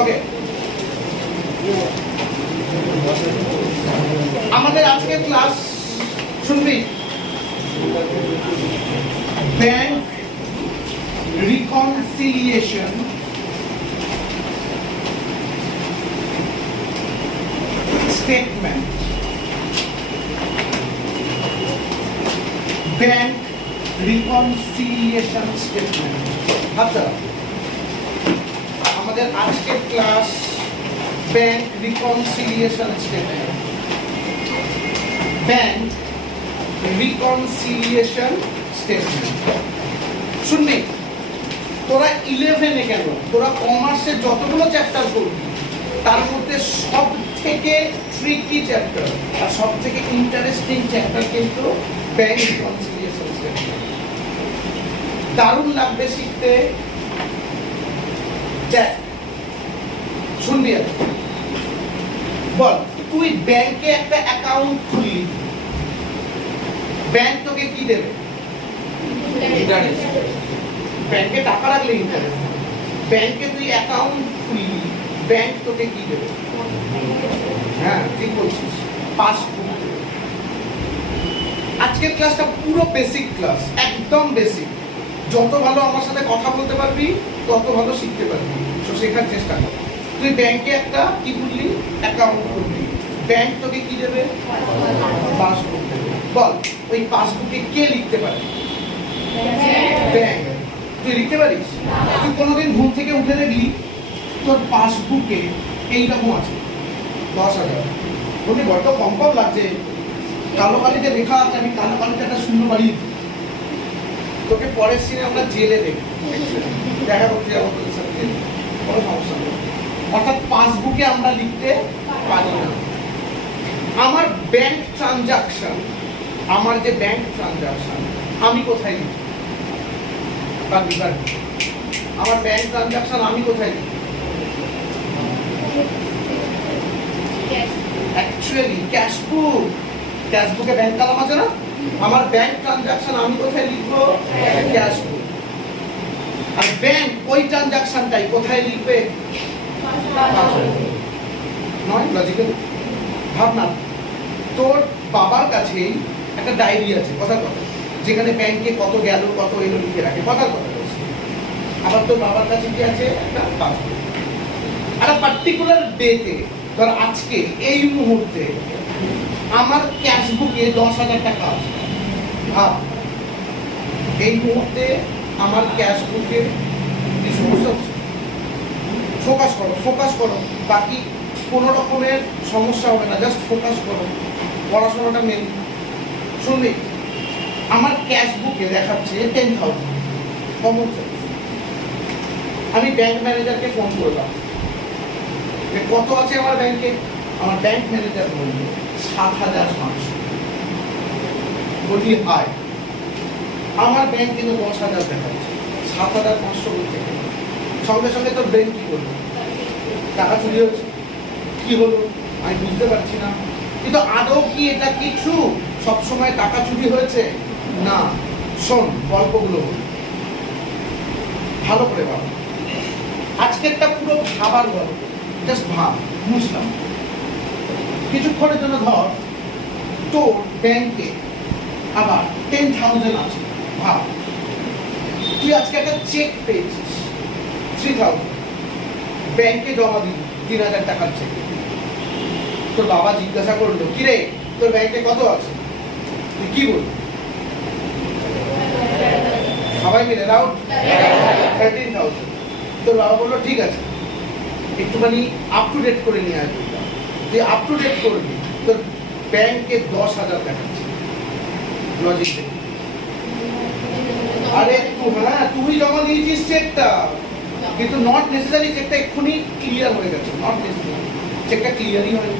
ওকে, আমাদের আজকের ক্লাস শুনবি bank reconciliation statement. Bank reconciliation statement. আচ্ছা, আমাদের আজকের class bank reconciliation statement. Bank reconciliation statement শুনবি। তোরা 11-এ কেন, তোরা কমার্সের যতগুলো চ্যাপ্টার করবি তার মধ্যে সব থেকে ট্রিকি চ্যাপ্টার আর সব থেকে ইন্টারেস্টিং চ্যাপ্টার কিন্তু ব্যাংক রিকনসিলিয়েশন স্টেটমেন্ট। দারুণ লাগবে শিখতে। দেখ শুনবি, বল তুই ব্যাংকে একটা অ্যাকাউন্ট খুললি, ব্যাংক তোকে কি দেবে? ইন্টারেস্ট। ব্যাংকে টাকা রাখলে ইন্টারেস্ট। ব্যাংকে তুই অ্যাকাউন্ট খুললি, ব্যাংক তোকে কি দেবে? হ্যাঁ ঠিক বলছিস, পাসবুক। আজকের ক্লাসটা পুরো বেসিক ক্লাস, একদম বেসিক। যত ভালো আমার সাথে কথা বলতে পারবি তত ভালো শিখতে পারবি। তো শেখার চেষ্টা কর। তুই ব্যাংকে একটা কি খুললি? অ্যাকাউন্ট খুললি, ব্যাংক তোকে কি দেবে? পাসবুক দেবে। বল ওই পাসবুকে কে লিখতে পারে? ব্যাংক। তুই লিখতে পারিস? তুই কোনোদিন ঘুম থেকে উঠে দেখলি তোর পাসবুকে এইরকম আছে 10,000? বলি বড্ড কম কম লাগছে, কালো কালিতে লেখা আছে, আমি কালো কালিতে একটা শূন্য বাড়িয়ে দিই। তোকে পরের সিনে আমরা জেলে দেখি, দেখা করতে যাবো তোদের সাথে জেলে, কোনো সমস্যা নেই। অর্থাৎ পাসবুকে আমরা লিখতে পারি না। আমার ব্যাংক ট্রানজাকশন, আমার যে ব্যাংক ট্রানজাকশন আমি কোথায় লিখি? আমার ব্যাংক ট্রানজাকশন আমি কোথায় লিখি? Actually cashbook. ক্যাশবুকে ব্যাংক কলাম আছে না? আমার ব্যাংক ট্রানজাকশন আমি কোথায় লিখবো? ক্যাশবুক। আর ব্যাংক ওই ট্রানজাকশনটাই কোথায় লিখবে? নয় লজিক্যাল ভাবনা। তোর বাবার কাছেই একটা ডায়েরি আছে, কথার কথা, যেখানে ব্যাংকে কত গেল কত এলো লিখে রাখে, কথার কথা। আবার তোর বাবার কাছে কি আছে? একটা পাসবুক। আর পার্টিকুলার ডেতে, ধর আজকে এই মুহূর্তে আমার ক্যাশবুকে 10,000 টাকা আছে। ভাব এই মুহূর্তে আমার ক্যাশবুকে কি সমস্যা হচ্ছে? ফোকাস করো, ফোকাস করো, বাকি কোনো রকমের সমস্যা হবে না, জাস্ট ফোকাস করো, পড়াশোনাটা মেন। শুনবি, আমার ক্যাশবুকে দেখাচ্ছে 10,000। Common sense. আমি ব্যাংক ম্যানেজারকে ফোন করলাম, কত আছে আমার ব্যাংকে? আমার ব্যাংক ম্যানেজার বলল 7,500। বলি হাই, আমার ব্যাংক কিন্তু 10,000 দেখাচ্ছে, 7,500 বলতে সঙ্গে সঙ্গে তোর ব্যাংক কি করলো? টাকা চুরি হচ্ছে। কি হলো আমি বুঝতে পারছি না। কিন্তু আদৌ কি এটা কিছু সবসময় টাকা চুরি হয়েছে? না। শোন গল্পগুলো ভালো করে ভাব। আজকেরটা পুরো ভাবার গল্প, জাস্ট ভাব, বুঝলাম। কিছুক্ষণের জন্য ধর তোর ব্যাংকে আবার 10,000 আছে। ভাব তুই আজকে একটা চেক পেয়েছিস 3,000, ব্যাংকে জমা দিবি 3,000 টাকার চেক। তোর বাবা জিজ্ঞাসা করলো, কিরে তোর ব্যাংকে কত আছে? তুই কি বলবি? সবাই মিলে রাউন্ড 13,000। তোর বাবা বললো ঠিক আছে, একটুখানি আপ টু ডেট করে নিয়ে আসবি। তুই আপ টু ডেট করবি, তোর ব্যাংকে 10,000 দেখাচ্ছে। লজিক দেখি। আরে হ্যাঁ তুই জমা দিয়েছিস চেকটা, কিন্তু নট নেসেসারি চেকটা এক্ষুনি ক্লিয়ার হয়ে গেছে। নট নেসেসারি চেকটা ক্লিয়ারই হয়নি।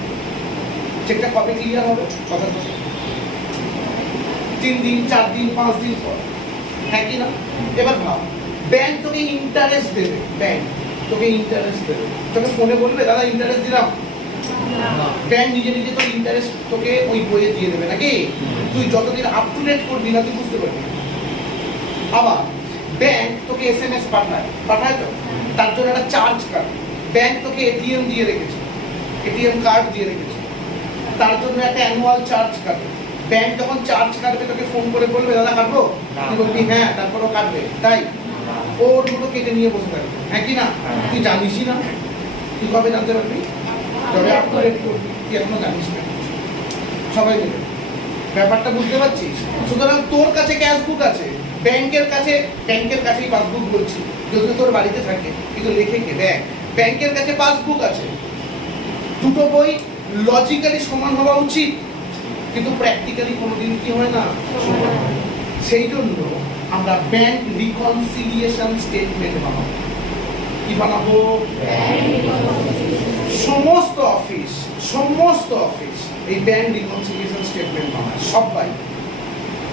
চেকটা কবে ক্লিয়ার হবে? কথা তো 3 দিন 4 দিন 5 দিন পর, হ্যাঁ কি না? এবার ভাব, ব্যাংক তোকে ইন্টারেস্ট দেবে, ব্যাংক তোকে ইন্টারেস্ট দেবে। তোকে ফোনে বলবে দাদা ইন্টারেস্ট দিলাম? ব্যাংক নিজে নিজে তোর ইন্টারেস্ট তোকে ওই বইয়ে দিয়ে দেবে নাকি? তুই যতদিন আপ টু ডেট করবি না তুই বুঝতে পারবি। আবার ব্যাংক তোকে SMS পাঠায় তো, তার জন্য একটা চার্জ কাটে। ব্যাংক তোকে এটিএম দিয়ে রেখেছে, এটিএম কার্ড দিয়ে রেখেছে, তার জন্য একটা অ্যানুয়াল চার্জ কাটবে। ব্যাংক যখন চার্জ কাটবে তোকে ফোন করে বলবে দাদা কাটবো, তুই বলবি হ্যাঁ, তারপরও কাটবে, তাই ওর দুটো কেটে নিয়ে বসে থাকবে, হ্যাঁ কি না? তুই জানিসই না, তুই কবে জানতে পারবি? তবে আপডেট করবি, তুই এখনো জানিস না। সবাই মিলে ব্যাপারটা বুঝতে পারছিস? সুতরাং তোর কাছে ক্যাশবুক আছে, ব্যাংকের কাছেই পাসবুক বলছি, যদি তোর বাড়িতে থাকে কিন্তু লেখে কে? ব্যাংকের কাছে পাসবুক আছে। দুটো বই লজিক্যালি সমান হওয়া উচিত, কিন্তু প্র্যাকটিক্যালি কোনোদিন কি হয় না, সমান হয়। সেই জন্য আমরা ব্যাংক রিকনসিলিয়েশন স্টেটমেন্ট বানাবো। কি বানাবো? সমস্ত অফিস এই ব্যাংক রিকনসিলিয়েশন স্টেটমেন্ট বানায়, সবাই।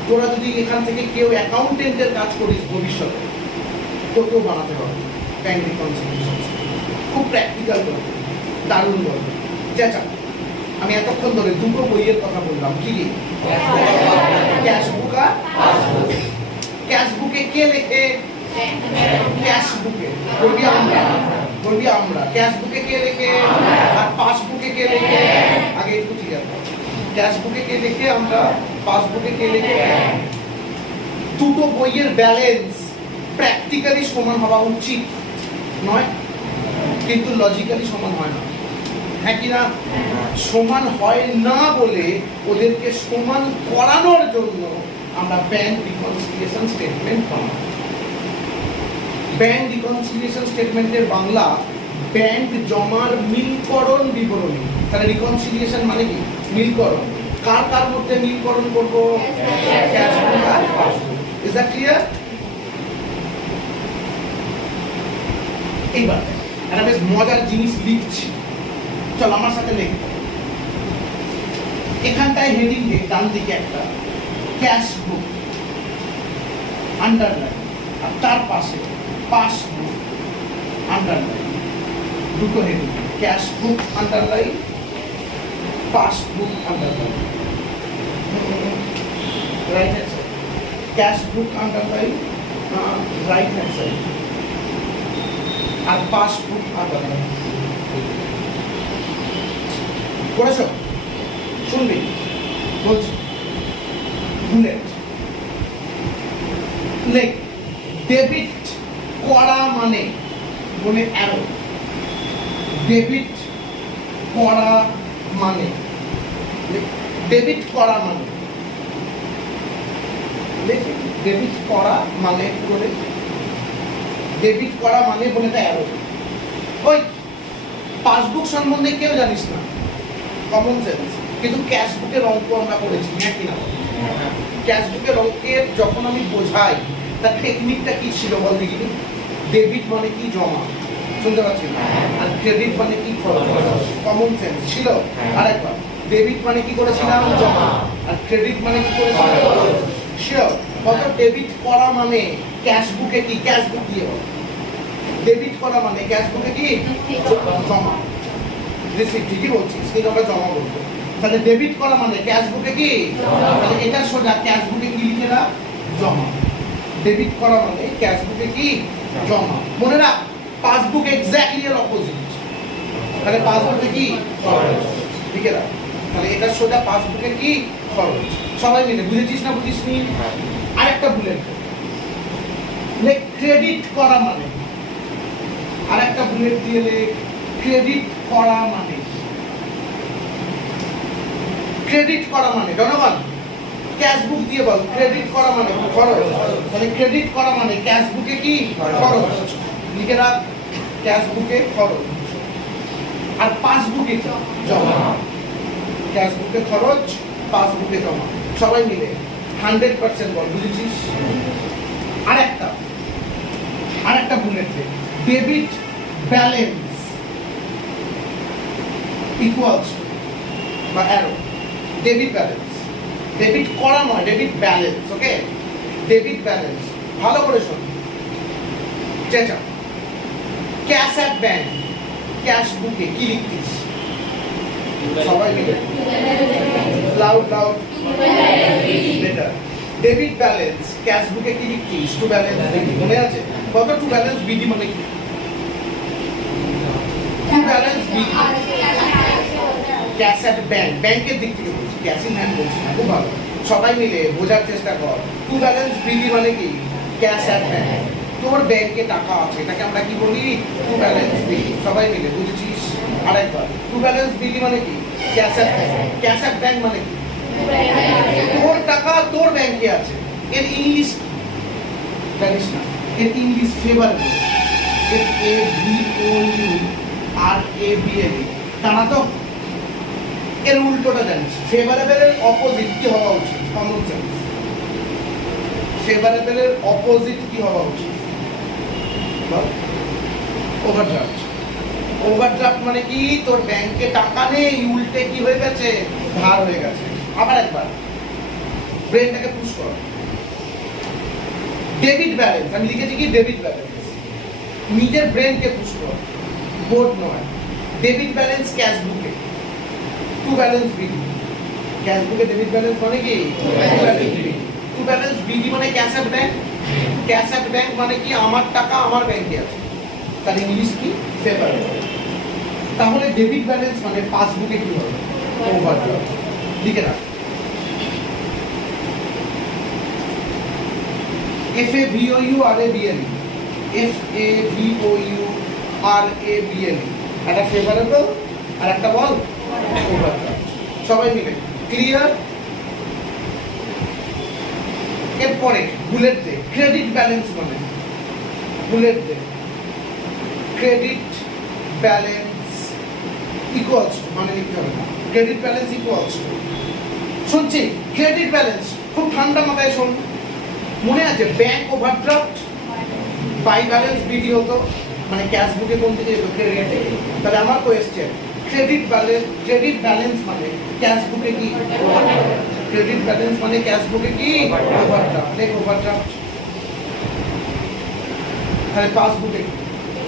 তোরা যদি এখান থেকে কেউ অ্যাকাউন্টেন্টের কাজ করিস ভবিষ্যতে, তোকেও বানাতে হবে ব্যাংক রিকনসিলিয়েশন। খুব প্র্যাকটিক্যাল করবে, দারুণ করবে। চাচা, আমি এতক্ষণ ধরে দুটো বইয়ের কথা বললাম, কি কি? ক্যাশবুক আর ক্যাশবুকে কে লেখে? ক্যাশবুকে বলবি আমরা। ক্যাশবুকে কে লেখে? আর পাসবুকে কে লেখে? আগে একটু ক্লিয়ার কর। ক্যাশবুকে কে লেখে? আমরা। পাসবুকে কে লেখে? দুটো বইয়ের ব্যালেন্স প্র্যাকটিক্যালি সমান হওয়া উচিত নয়, কিন্তু লজিক্যালি সমান হয় না, হ্যাঁ কি না? সমান হয় না বলে ওদেরকে সমান করানোর জন্য আমরা ব্যাংক রিকনসিলিয়েশন স্টেটমেন্ট বানাই। ব্যাংক রিকনসিলিয়েশন স্টেটমেন্টের বাংলা ব্যাংক জমার মিলকরণ বিবরণী। তাহলে রিকনসিলিয়েশন মানে কি? মিলকরণ। কার কার মধ্যে মিলকরণ করব? ক্যাশবুক আর পাসবুক। Is that clear? এইবার একটা বেশ মজার জিনিস লিখছি, চল আমার সাথে লেখ। এখানটায় হেডিং এ ডান দিকে একটা ক্যাশবুক আন্ডারলাইন, আর তার পাশে পাসবুক আন্ডারলাইন। দুটো heading, cashbook underline, passbook underline. Right hand side cashbook underline, right hand side, আর পাসবুক আন্ডারলাইন। করেছো? শুনবি বলছি। বুলেট লেখ। ডেবিট করা মানে বলে অ্যারো। ডেবিট করা মানে, ডেবিট করা মানে, ডেবিট করা মানে বলে, ডেবিট করা মানে বলে একটা অ্যারো। ওই পাসবুক সম্বন্ধে কেউ জানিস না, কমন সেন্স, কিন্তু ক্যাশবুকের অঙ্ক আমরা করেছি, হ্যাঁ কি না? ক্যাশবুকের অঙ্কের যখন আমি বোঝাই তার টেকনিকটা কি ছিল বল দেখিনি। ডেবিট মানে কি? জমা, শুনতে পাচ্ছি না। আর ক্রেডিট মানে কি? খরচ। কমন সেন্স ছিল। আরেকবার, ডেবিট মানে কি করেছিলাম? জমা। আর ক্রেডিট মানে কি করেছিলাম? শিওর? কত? ডেবিট করা মানে ক্যাশবুকে কি? ক্যাশবুক দিয়ে বল। ডেবিট করা মানে ক্যাশবুকে কি? জমা। রিসিট, ঠিকই বলছিস, কিন্তু আমরা জমা বলবো। তাহলে ডেবিট করা মানে ক্যাশবুকে কি? তাহলে এটা সোজা ক্যাশবুকে কি লিখে রাখ? জমা। ডেবিট করা মানে ক্যাশবুকে কি? জমা। মনে রাখ, পাসবুক এক্স্যাক্টলি এর অপোজিট। তাহলে পাসবুকে কি? খরচ। লিখে রাখ। তাহলে এটা সোজা পাসবুকে কি? খরচ। সবাই মিলে বুঝেছিস না বুঝিসনি? আরেকটা বুলেট লেখ, ক্রেডিট করা মানে। আরেকটা বুলেট দিয়ে লেখ, ক্রেডিট করা মানে। ক্রেডিট করা মানে জনগণ ক্যাশবুক দিয়ে বল, ক্রেডিট করা মানে খরচ। মানে ক্রেডিট করা মানে ক্যাশবুকে কি? খরচ। লিখে রাখ, ক্যাশবুকে খরচ। আর পাসবুকে জমা। ক্যাশবুকে খরচ, পাসবুকে জমা। সবাই মিলে 100% বল, বুঝেছিস? আরেকটা বুলেট দে, ডেবিট ব্যালেন্স ইকুয়ালস বা অ্যারো। ডেবিট ব্যালেন্স, ডেবিট করা নয়, ডেবিট ব্যালেন্স। ওকে, ডেবিট ব্যালেন্স ভালো করে শোন। চেঁচা, ক্যাশ অ্যাট ব্যাংক, ক্যাশ বুকে কি লিখতিস? সবাই মিলে loud better. Debit balance cash বুকে কি লিখতিস? To balance. মনে আছে? কত? টু ব্যালেন্স বিডি মানে কি? Balance BD, cash at bank, ব্যাংকের দিক থেকে বলছি, ক্যাশ ইন হ্যান্ড বলছি না, খুব ভালো, সবাই মিলে বোঝার চেষ্টা কর। টু ব্যালেন্স বিডি মানে কি? ক্যাশ অ্যাট ব্যাংক, তোর ব্যাংকে টাকা আছে, এটাকে আমরা কি বলি? টু ব্যালেন্স বিডি, সবাই মিলে বুঝেছিস? আরেকবার, টু ব্যালেন্স বিডি মানে কি? Cash at bank, cash at bank মানে কি? তোর টাকা তোর ব্যাংকে আছে। এর ইংলিশ জানিস না? এর ইংলিশ ফেভারেবল, FAVOURABLE, জানা তো? এর উল্টোটা জানিস? ফেভারেবলের অপোজিট কি হওয়া উচিত? Common sense. ফেভারেবলের অপোজিট কি হওয়া উচিত? ওভারড্রাফট। ওভারড্রাফট মানে কি? তোর ব্যাংকে টাকা নেই, উল্টে কি হয়ে গেছে? ধার হয়ে গেছে। আবার একবার ব্রেনটাকে পুশ কর। ডেবিট ব্যালেন্স, আমি লিখেছি কি? Debit balance. নিজের ব্রেনকে পুশ কর, বোর্ড নয়। ডেবিট ব্যালেন্স ক্যাশ বুকে, টু ব্যালেন্স বিডি। ক্যাশ বুকে ডেবিট ব্যালেন্স মানে কি? টু ব্যালেন্স বিডি মানে cash at bank. Cash at bank মানে কি? আমার টাকা আমার ব্যাংকে আছে, তার ইংলিশ কি? ফেভারেবল। তাহলে ডেবিট ব্যালেন্স মানে পাসবুকে কি হবে? ওভারড্রাফট। লিখে রাখ, FAVOURABLE, FAVOURABLE, একটা ফেভারেবল আর একটা বল ওভারড্রাফট। সবাই মিলে ক্লিয়ার? এরপরে বুলেট দে, ক্রেডিট ব্যালেন্স মানে, বুলেট দে, ক্রেডিট ব্যালেন্স ইকুয়ালস টু, মানে লিখতে হবে না, ক্রেডিট ব্যালেন্স ইকুয়ালস টু, শুনছি? ক্রেডিট ব্যালেন্স খুব ঠান্ডা মাথায় শোন, মনে আছে? Bank overdraft by balance BD হতো, মানে ক্যাশ বুকে কোন থেকে যেত? ক্রেডিট। তাহলে আমার কোয়েশ্চেন, ক্রেডিট ব্যালেন্স মানে ক্যাশ বুকে কি? ওভারড্রাফট। ক্রেডিট ব্যালেন্স মানে ক্যাশ বুকে কি? ওভারড্রাফট। দেখ ওভারড্রাফট, তাহলে পাসবুকে কি?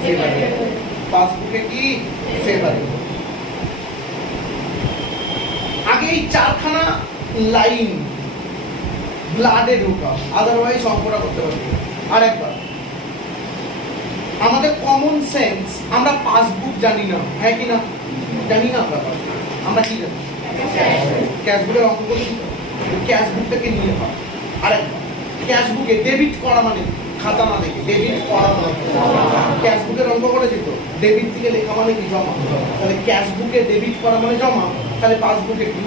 ফেভারেবল। পাসবুকে কি? ফেভারেবল। আগে এই চারখানা লাইন ব্লাডে ঢোকা, আদারওয়াইজ অঙ্কটা করতে পারবি। আর একবার, আমাদের কমন সেন্স, আমরা পাসবুক জানি না, হ্যাঁ কি না? জানি না আমরা কি জানি? ক্যাশবুকের অঙ্ক করে দিত, ক্যাশবুকটাকে নিয়ে হয়। আর একবার, ক্যাশবুকে ডেবিট করা মানে খাতা না দেখে, ডেবিট করা মানে ক্যাশবুকের অঙ্ক করে দিত, ডেবিট থেকে লেখা মানে কি? জমা। তাহলে ক্যাশবুকে ডেবিট করা মানে জমা, তাহলে পাসবুকে কি?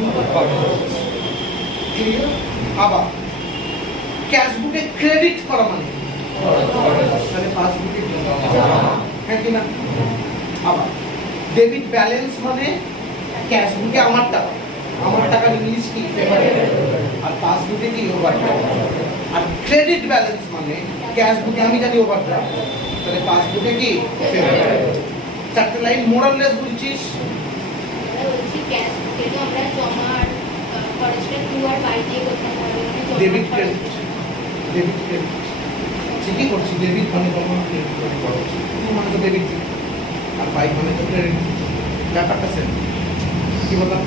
আবার ক্যাশবুকে ক্রেডিট করা মানে, তাহলে পাসবুকে কি? হ্যাঁ কি না? আবার ডেবিট ব্যালেন্স মানে ক্যাশবুকে আমার টাকা, আমার টাকার ইংলিশ কি? ফেভারেবল। আর পাসবুকে কি? ওভারড্রাফট। আর ক্রেডিট ব্যালেন্স মানে ক্যাশবুকে আমি জানি ওভারড্রাফট, তাহলে পাসবুকে কি? ফেভারেবল। চারটে লাইন মোরাললেস বুঝছিস? ডেবিট ক্রেডিট, ডেবিট ক্রেডিট ঠিকই করছি। ডেবিট মানে কখনো ক্রেডিট মানে করো, মানে তো ডেবিট, আর বাইক মানে তো ক্রেডিট। ব্যাপারটা সেম। কি বললাম?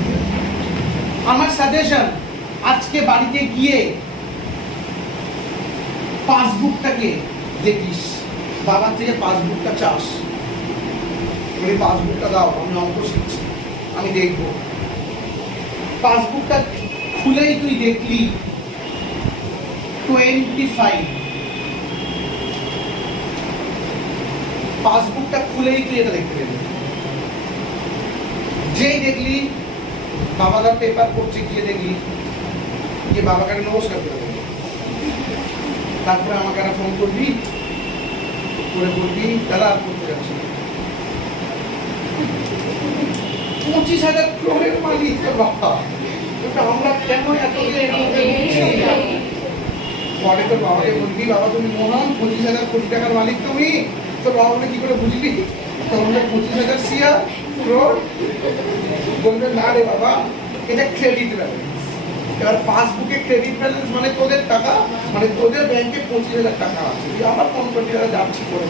আমার সাজেশন, আজকে বাড়িতে গিয়ে পাসবুকটাকে দেখিস, বাবার থেকে পাসবুকটা চাস, বলি পাসবুকটা দাও, আমি অঙ্ক শিখছি, আমি দেখবো। পাসবুকটা খুলেই তুই দেখলি 25, পাসবুকটা খুলেই তুই এটা দেখতে পেলি। যেই দেখলি বাবাদার পেপার করছে, গিয়ে দেখলি, গিয়ে বাবাকে নমস্কার করে দেবো, তারপরে আমাকে একটা ফোন করবি, করে বলবি দাদা আর করতে যাচ্ছি 25,000 ক্রোড়ের মালিক তো বাবা, আমরা কেন এত পরে তোর বাবাকে বলবি বাবা তুমি মহান, 25,000 কোটি টাকার মালিক তুমি, তোর বাবা বলে কি করে বুঝবি? তোমরা 25,000 সিয়া ক্রোড় বলবে না রে বাবা, এটা ক্রেডিট ব্যালেন্স। এবার পাসবুকে ক্রেডিট ব্যালেন্স মানে তোদের টাকা, মানে তোদের ব্যাংকে 25,000 টাকা আছে, তুই আবার 15 কোটি টাকা যাচ্ছি করে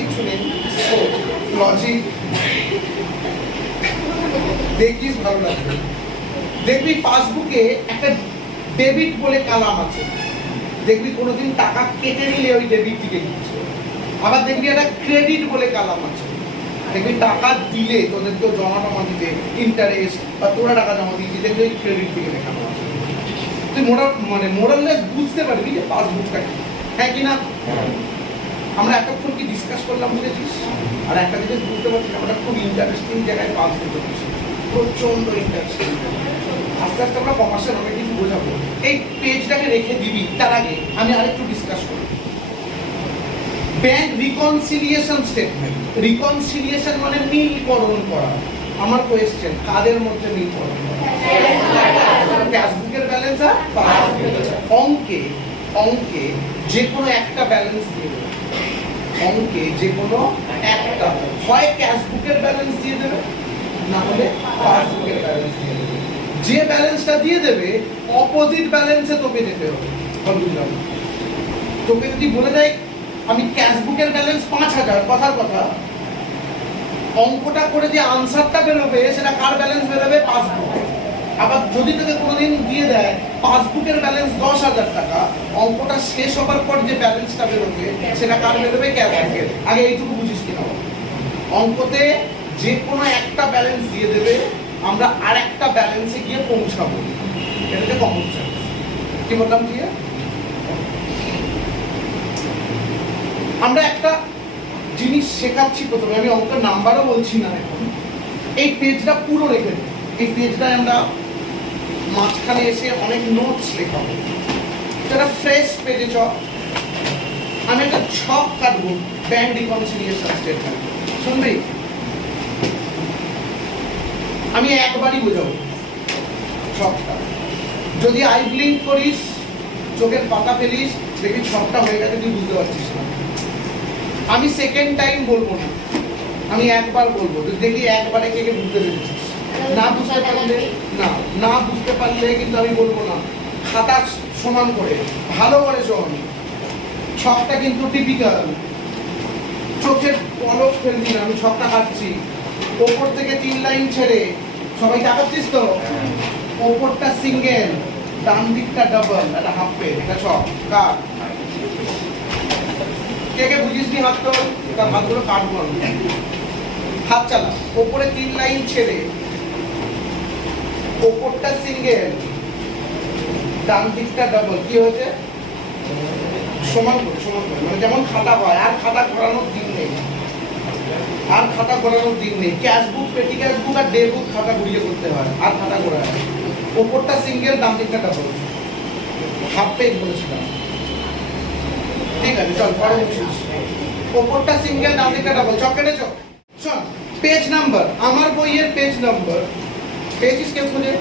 কিছু নেই। লজিক দেখিস, ভালো লাগবে। দেখবি পাসবুকে একটা ডেবিট বলে কালাম আছে, দেখবি কোনোদিন টাকা কেটে নিলে ওই ডেবিট দিকে দিচ্ছে। আবার দেখবি একটা ক্রেডিট বলে কালাম আছে, দেখবি টাকা দিলে তোদের কেউ জমা দিতে ইন্টারেস্ট বা তোরা টাকা জমা দিয়েছি দেখবি ওই ক্রেডিট থেকে দেখানো আছে। তুই মোরাললেস বুঝতে পারবি যে পাসবুকটা কি, হ্যাঁ কি না? আমরা এতক্ষণ কি ডিসকাস করলাম বুঝেছিস? আর একটা জিনিস বুঝতে পারছি, আমরা খুব ইন্টারেস্টিং জায়গায় পাস করতে পারছি, প্রচন্ড ইন্টারেস্টিং। আস্তে আস্তে আমরা কমার্সের অনেক কিছু বোঝাবো। এই পেজটাকে রেখে দিবি, তার আগে আমি আরেকটু ডিসকাস করি। Bank reconciliation statement. রিকনসিলিয়েশন মানে মিলকরণ করা। আমার কোয়েশ্চেন, কাদের মধ্যে মিলকরণ? পাসবুকের ব্যালেন্স আর অঙ্কে যে কোনো একটা ব্যালেন্স দিয়ে দেবে। অঙ্কে যে কোনো একটা, হয় ক্যাশবুকের ব্যালেন্স দিয়ে দেবে, না হলে পাসবুকের ব্যালেন্স দিয়ে দেবে। যে ব্যালেন্সটা দিয়ে দেবে অপোজিট ব্যালেন্সে তোকে যেতে হবে। বুঝলাম? তোকে যদি বলে দেয় আমি ক্যাশবুকের ব্যালেন্স 5,000, কথার কথা, অঙ্কটা করে যে আনসারটা বেরোবে সেটা কার ব্যালেন্স বেরোবে? পাসবুক। আবার যদি তোকে কোনোদিন দিয়ে দেয় পাসবুকের ব্যালেন্স 10,000 টাকা, অঙ্কটা শেষ হবার পর যে ব্যালেন্সটা বেরোবে সেটা কার বেরোবে? ক্যাশবুকের। আগে এইটুকু বুঝিস কিনা? অঙ্কতে যে কোনো একটা ব্যালেন্স দিয়ে দেবে, আমরা আর একটা ব্যালেন্সে গিয়ে পৌঁছাবো। এটা হচ্ছে কমন সেন্স। কি বললাম? কি আমরা একটা জিনিস শেখাচ্ছি প্রথমে, আমি অঙ্কের নাম্বারও বলছি না এখন। এই পেজটা পুরো রেখে দিই। এই পেজটায় আমরা মাঝখানে এসে অনেক নোটস লেখাবো। সেটা ফ্রেশ পেজে আমি একটা ছক কাটবো, ব্যাংক রিকনসিলিয়েশন স্টেটমেন্ট। শুনবি? আমি একবারই বোঝাবো ছকটা। যদি আই ব্লিঙ্ক করিস, চোখের পাতা ফেলিস, দেখবি ছকটা হয়ে গেছে, তুই বুঝতে পারছিস না। আমি সেকেন্ড টাইম বলবো না, আমি একবার বলবো, দেখি একবারে কে কে বুঝতে পেরেছিস। না বুঝতে পারলে কিন্তু আমি বলবো না। খাতা সমান করে ভালো করে শোন। ছকটা কিন্তু টিপিক্যাল। চোখের পলক ফেলবি না, আমি ছকটা কাটছি। ওপর থেকে 3 লাইন ছেড়ে, সবাই দেখাচ্ছিস তো? ওপরটা সিঙ্গেল, ডান দিকটা ডাবল, একটা হাফ পেজ, এটা ছক। কাট। কে কে বুঝিস নি? হাত তো, এটা হাতগুলো কাটবো আমি। হাত চালা। ওপরে 3 লাইন ছেড়ে, ওপরটা সিঙ্গেল, ডান দিকটা ডাবল। কি হয়েছে? সমান করে মানে যেমন খাতা হয়। আর খাতা করানোর দিন নেই। ক্যাশবুক, পেটি ক্যাশবুক আর ডে বুক খাতা ঘুরিয়ে করতে হয়, আর খাতা করা হয়। ওপরটা সিঙ্গেল, ডান দিকটা ডাবল। হাফ পেজ বলেছিলাম, ঠিক আছে? চল পরে বলছিস। ওপরটা সিঙ্গেল, ডান দিকটা ডাবল। চক কেটে চক। শোন, পেজ নাম্বার, আমার বইয়ের পেজ নাম্বার, পেজিস কে খুঁজে?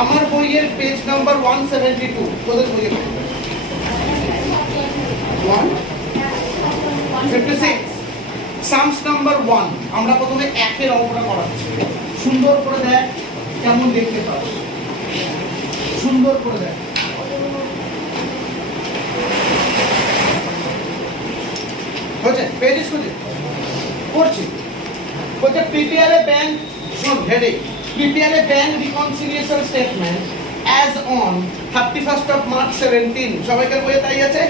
আমার বইয়ের পেজ নাম্বার 172। তোদের বইয়ের 156। Sums number 1। আমরা প্রথমে একের অঙ্কটা করাচ্ছি। সুন্দর করে দেখ কেমন দেখতে পাস। সুন্দর করে দেখ। হচ্ছে পেজিস খুঁজে করছি। বলছে প্রিপেয়ার এ ব্যাংক, শোন heading, prepare a bank reconciliation statement as on 31st of March 17। সবাইকার বইয়ে তাই আছে?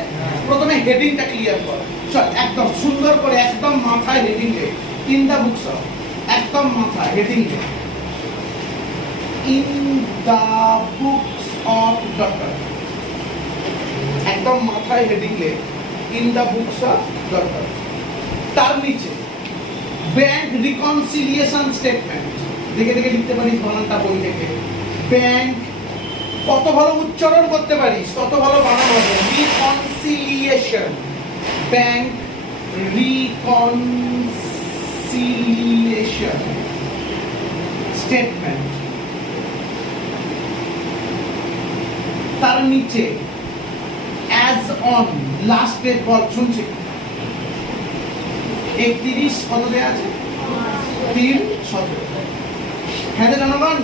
প্রথমে হেডিংটা ক্লিয়ার কর। চল একদম সুন্দর করে, একদম মাথায় হেডিং দে। ইন দা বুকস অফ, একদম মাথায় হেডিং দে। In the books of doctor, একদম মাথায় হেডিং দে। In the books of doctor. তার নিচে ব্যাংক রিকনসিলিয়েশন স্টেটমেন্ট। দেখে দেখে লিখতে পারিস বানানটা বই থেকে। ব্যাংক, কত ভালো উচ্চারণ করতে পারিস তত ভালো বানান হবে। Reconciliation, bank reconciliation statement. তার নিচে অ্যাজ অন, লাস্ট ডেট বল, শুনছি 31 কত দেয়া আছে? 3/17। হ্যাঁ জনগণ,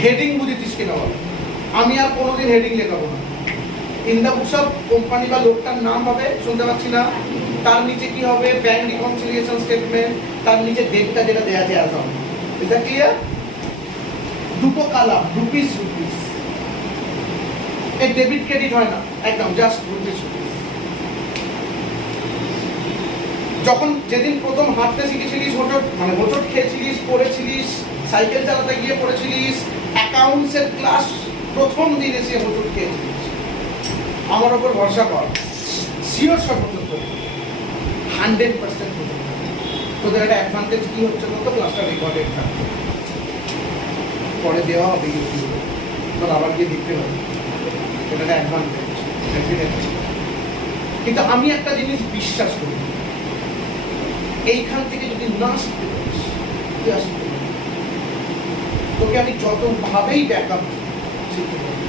হেডিং বুঝেছিস কিনা বল? আমি আর কোনোদিন হেডিং লেখাবো না। In the books of company বা লোকটার নাম হবে, শুনতে পাচ্ছি না। তার নিচে কি হবে? Bank reconciliation statement. তার নিচে ডেটটা যেটা দেয়া আছে as on. Is that clear? দুটো কালাম, রুপিস। এই ডেবিট ক্রেডিট হয় না, একদম জাস্ট রুপিস। যখন যেদিন প্রথম হাঁটতে শিখেছিলিস, হোঁচট খেয়েছিলিস, পড়েছিলিস, সাইকেল চালাতে গিয়ে পড়েছিলিস, অ্যাকাউন্টসের ক্লাস প্রথম দিন এসে হোঁচট খেয়েছিলিস, আমার ওপর ভরসা কর, শিওর সব হোঁচট করবি, 100% হোঁচট। তোদের একটা অ্যাডভান্টেজ কি হচ্ছে বলতো, ক্লাসটা রেকর্ডেড থাকবে, পরে দেওয়া হবে ইউটিউবে, তোর আবার গিয়ে দেখতে হবে, এটা একটা অ্যাডভান্টেজ ডেফিনেটলি। কিন্তু আমি একটা জিনিস বিশ্বাস করি, এইখান থেকে যদি না শিখতে পারিস, তুই আর শিখতে পারবি না। তোকে আমি যতভাবেই ব্যাকআপ শিখতে পারি,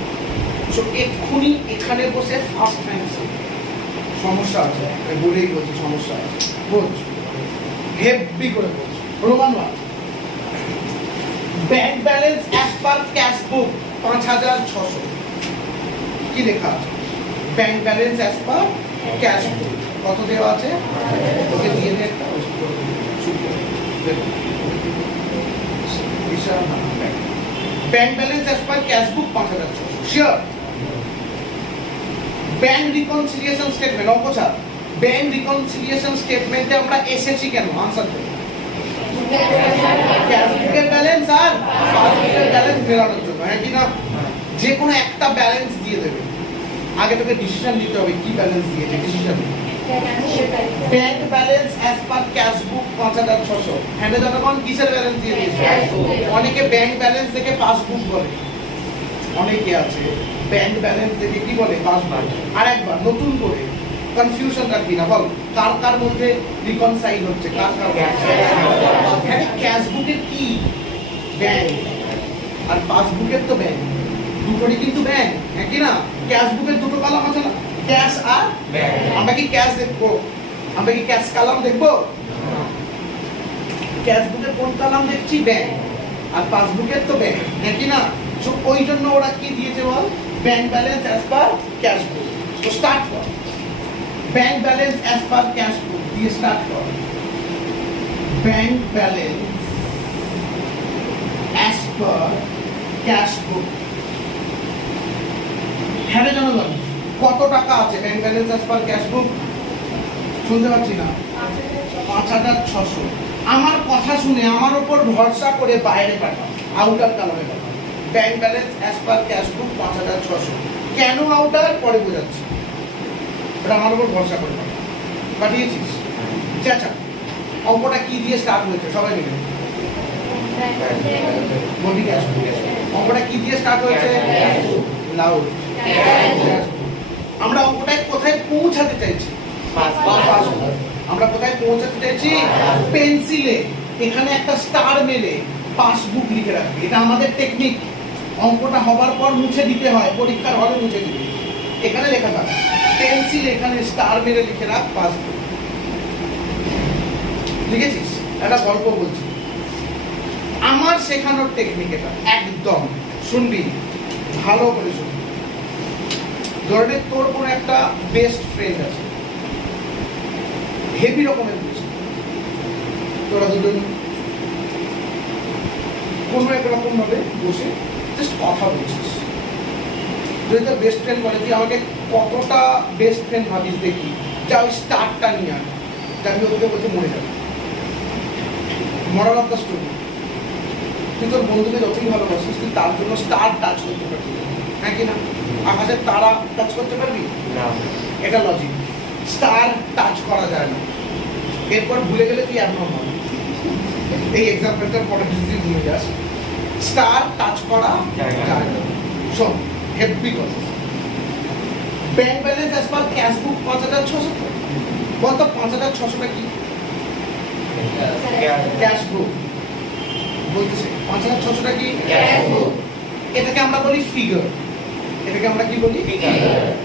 এক্ষুনি এখানে বসে ফার্স্ট টাইম সমস্যা আছে, আমি বলেই বলছি সমস্যা আছে, বোঝ হেভি করে বোঝ। Roman bank balance as per cash book 5,600, কি লেখা আছে? Bank balance as per cash book কত দেওয়া আছে? ওকে দিয়ে দে একটা bank balance as per cash book 5,600 sure. Bank reconciliation statement, অঙ্কছা ব্যাংক রিকনসিলিয়েশন স্টেটমেন্টে আমরা এসেছি কেন? আনসার দেব, ক্যাশ বুকের ব্যালেন্স আর পাসবুকের ব্যালেন্স মেলানোর জন্য, হ্যাঁ কি না? যে কোনো একটা ব্যালেন্স দিয়ে দেবে, আগে তোকে ডিসিশন নিতে হবে কি ব্যালেন্স দিয়েছে, decision. Bank balance as per cash book 5,600, হ্যাঁ জনগণ কিসের ব্যালেন্স দিয়ে দিয়েছে? অনেকে ব্যাংক ব্যালেন্স দেখে পাসবুক বলে, অনেকে আছে ব্যাংক ব্যালেন্স দেখে কি বলে? পাসবুক। আর একবার নতুন করে কনফিউশন রাখবি না, বল কার কার মধ্যে রিকনসাইল হচ্ছে, কার কার? হ্যাঁ, ক্যাশ বুকের কি ব্যাংক আর পাসবুকের তো ব্যাংক, দুটোরই কিন্তু ব্যাংক, হ্যাঁ কি না? ক্যাশ বুকের দুটো কলাম আছে না, ক্যাশ আর ব্যাংক। আমরা কি ক্যাশ দেখবো? আমরা কি ক্যাশ কলাম দেখবো? ক্যাশ বুকের কোন কলাম দেখছি? ব্যাংক। আর পাসবুকের তো ব্যাংক, হ্যাঁ কি না? সো ওই জন্য ওরা কি দিয়েছে বল? Bank balance as per cash book. তো স্টার্ট কর, bank balance as per cash book দিয়ে স্টার্ট কর। Bank balance as per cash book, হ্যাঁ রে জনগণ কত টাকা আছে bank balance as per cash book? শুনতে পাচ্ছি না, 5,600। আমার কথা শুনে আমার উপর ভরসা করে বাইরে পাঠাও, আউটার কালামে পাঠাও, bank balance as per cash book 5,600। কেন আউটার পরে বোঝাচ্ছি, এটা আমার উপর ভরসা করে পাঠিয়েছিস। আচ্ছা, অঙ্কটা কি দিয়ে স্টার্ট হয়েছে সবাই মিলে বলি? ক্যাশ বুক। অঙ্কটা কি দিয়ে স্টার্ট হয়েছে? লাউড। আমরা অঙ্কটায় কোথায় পৌঁছাতে চাইছি? আমরা কোথায় পৌঁছাতে চাইছি? পেন্সিলে এখানে একটা স্টার মেরে পাসবুক লিখে রাখবে, এটা আমাদের টেকনিক। অঙ্কটা হবার পর মুছে দিতে হয়, পরীক্ষার হলে মুছে দিতে, এখানে লেখা থাকে পেন্সিল, এখানে স্টার মেরে লিখে রাখ পাসবুক। লিখেছিস? একটা গল্প বলছি, আমার শেখানোর টেকনিক এটা, একদম শুনবি, ভালো করে শুনবি। ধরে তোর কোনো একটা বেস্ট ফ্রেন্ড আছে, হেভি রকমের বেস্ট, তোরা দুজন কোনো এক রকম ভাবে বসে জাস্ট কথা বলছিস। যদি তোর বেস্ট ফ্রেন্ড বলে তুই আমাকে কতটা বেস্ট ফ্রেন্ড ভাবিস দেখি, যা ওই স্টারটা নিয়ে আন, আমি ওকে বলছি মরে যাবে, মরার অফ দ্য স্টোরি। তুই তোর বন্ধুকে যতই ভালোবাসিস, তুই তার জন্য স্টার টাচ করতে পারবি, হ্যাঁ কি না? আকাশের তারা টাচ করতে পারবি না, এটা লজিক। স্টার টাচ করা যায় না, এরপর ভুলে গেলে তুই অ্যাবনর্মাল। এই এক্সাম্পলটার পরে যদি ভুলে যাস, স্টার টাচ করা যায় না। শোন, হেভি কথা, bank balance as per cash book 5,600। বলতো 5,600টা কি? ক্যাশ বুক। বলতেছে 5,600টা কি? ক্যাশ বুক। এটাকে আমরা বলি ফিগার, এটাকে আমরা কি বলি?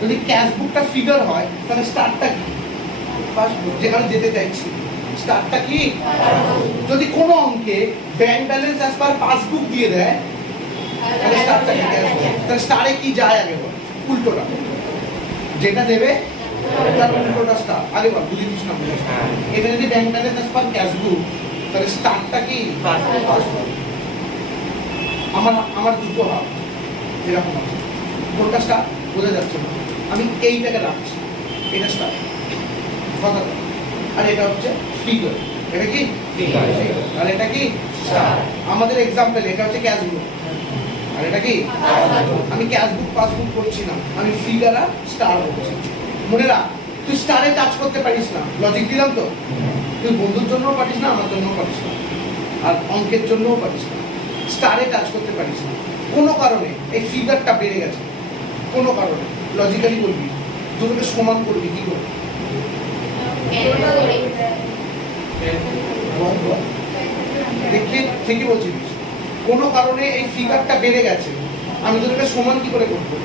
যদি ক্যাশ বুকটা ফিগার হয় তাহলে স্টারটা কি? পাসবুক, যেখানে যেতে চাইছি স্টারটা কি? যদি কোনো অঙ্কে bank balance as per passbook দিয়ে দেয় তাহলে স্টারটা কি? ক্যাশ বুক। তাহলে স্টারে কি যায় আগে বল? উল্টোটা, যেটা দেবে তার উল্টোটা স্টার। আগে বল, বুঝিস না? এটা যদি bank balance as per cash বুক, তাহলে স্টারটা কি? পাসবুক। আমার দুটো হাত যেরকম আছে, কোনটা স্টার বোঝা যাচ্ছে না, আমি এইটাকে রাখছি, এটা স্টার। কথা আর এটা হচ্ছে ফিগার। এটা কি Figure। আর এটা কি স্টার। আমাদের এক্সাম্পল এটা হচ্ছে ক্যাশ বুক আর এটা কি আমি ক্যাশ বুক পাসবুক করছি না, আমি ফিগার আর স্টার বলছি। মনে রাখ তুই স্টারে টাচ করতে পারিস না, লজিক দিলাম তো। তুই বন্ধুর জন্যও পারিস না, আমার জন্যও পারিস না, আর অঙ্কের জন্যও পারিস না। স্টারে টাচ করতে পারিস না কোনো কারণে। এই ফিগারটা বেড়ে গেছে কোনো কারণে, লজিক্যালি বলবি, দুটোকে সমান করবি কি করে? দেখে ঠিকই বলছিস, কোনো কারণে এই ফিগারটা বেড়ে গেছে, আমি দুটোকে সমান কি করে করবো?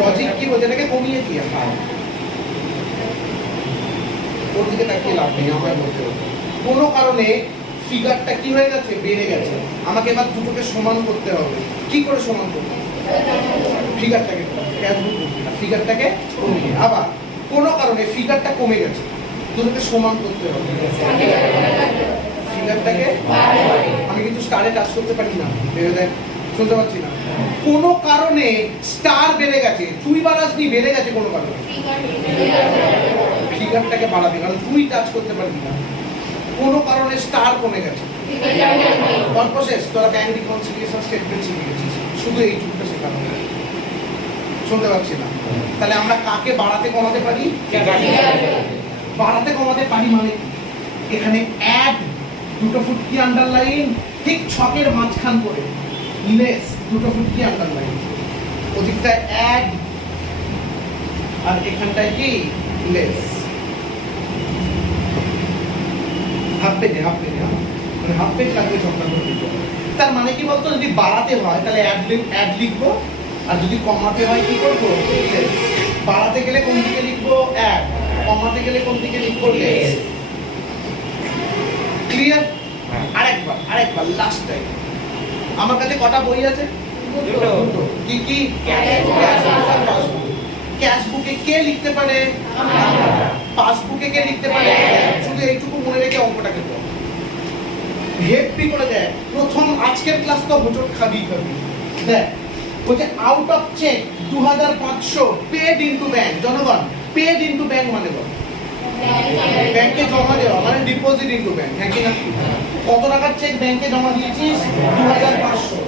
লজিক কি বলছে? এটাকে কমিয়ে দিয়ে ওর দিকে তাকিয়ে লাভ নেই, আমার বলতে হবে কোনো কারণে ফিগারটা কি হয়ে গেছে? বেড়ে গেছে। আমাকে এবার দুটোকে সমান করতে হবে। কি করে সমান করবো? ফিগারটাকে ফিগারটাকে কমিয়ে। আবার কোনো কারণে ফিগারটা কমে গেছে, দুটোকে সমান করতে হবে। ফিগারটাকে আমি কিন্তু স্টারে টাচ করতে পারি না, ভেবে দেখ, শুনতে পাচ্ছি না। কোনো কারণে স্টার বেড়ে গেছে, তুই বাড়াসনি, বেড়ে গেছে কোনো কারণে। ফিগারটাকে বাড়াবি, কারণ তুই টাচ করতে পারবি না। কোনো কারণে স্টার কমে গেছে। গল্প শেষ। তোরা ব্যাংক রিকনসিলিয়েশন স্টেটমেন্ট শিখে গেছিস, শুধু এইটুকুটা শেখানো। শুনতে পাচ্ছি না। তাহলে আমরা কাকে বাড়াতে কমাতে পারি? বাড়াতে কমাতে পারি মানে এখানে অ্যাড দুটো ফুট কি আন্ডারলাইন, ঠিক ছকের মাঝখান করে লেস দুটো ফুট কি আন্ডারলাইন, ওদিকটায় অ্যাড আর এখানটায় কি লেস। হাফ পেজে মানে হাফ পেজ লাগবে ছকটা করে দিতে। তার মানে কি বলতো, যদি বাড়াতে হয় তাহলে অ্যাড লিখবো, আর যদি কমাতে হয় কি করবো? বাড়াতে গেলে কোন দিকে লিখবো? অ্যাড। কমাতে গেলে কোন দিকে লিখবো? লেস। ক্লিয়ার? আরেকবার লাস্ট টাইম। আমার কাছে কটা বই আছে? দুটো। কি কি? ক্যাশ বুকে কে লিখতে পারে? পাসবুকে কে লিখতে পারে? শুধু এইটুকু মনে রেখে অঙ্কটাকে বল। হেপি করে দেয় প্রথম আজকের ক্লাস তো হোঁচট খাবি। দেখ বলছে out of cheque 2500 paid into bank. জনগণ, পেড ইনটু ব্যাংক মানে বল ব্যাংকে জমা দেওয়া, মানে ডিপোজিট ইনটু ব্যাংক। হ্যাঁ কি না? কত টাকার চেক ব্যাংকে জমা দিয়েছিস? 2500।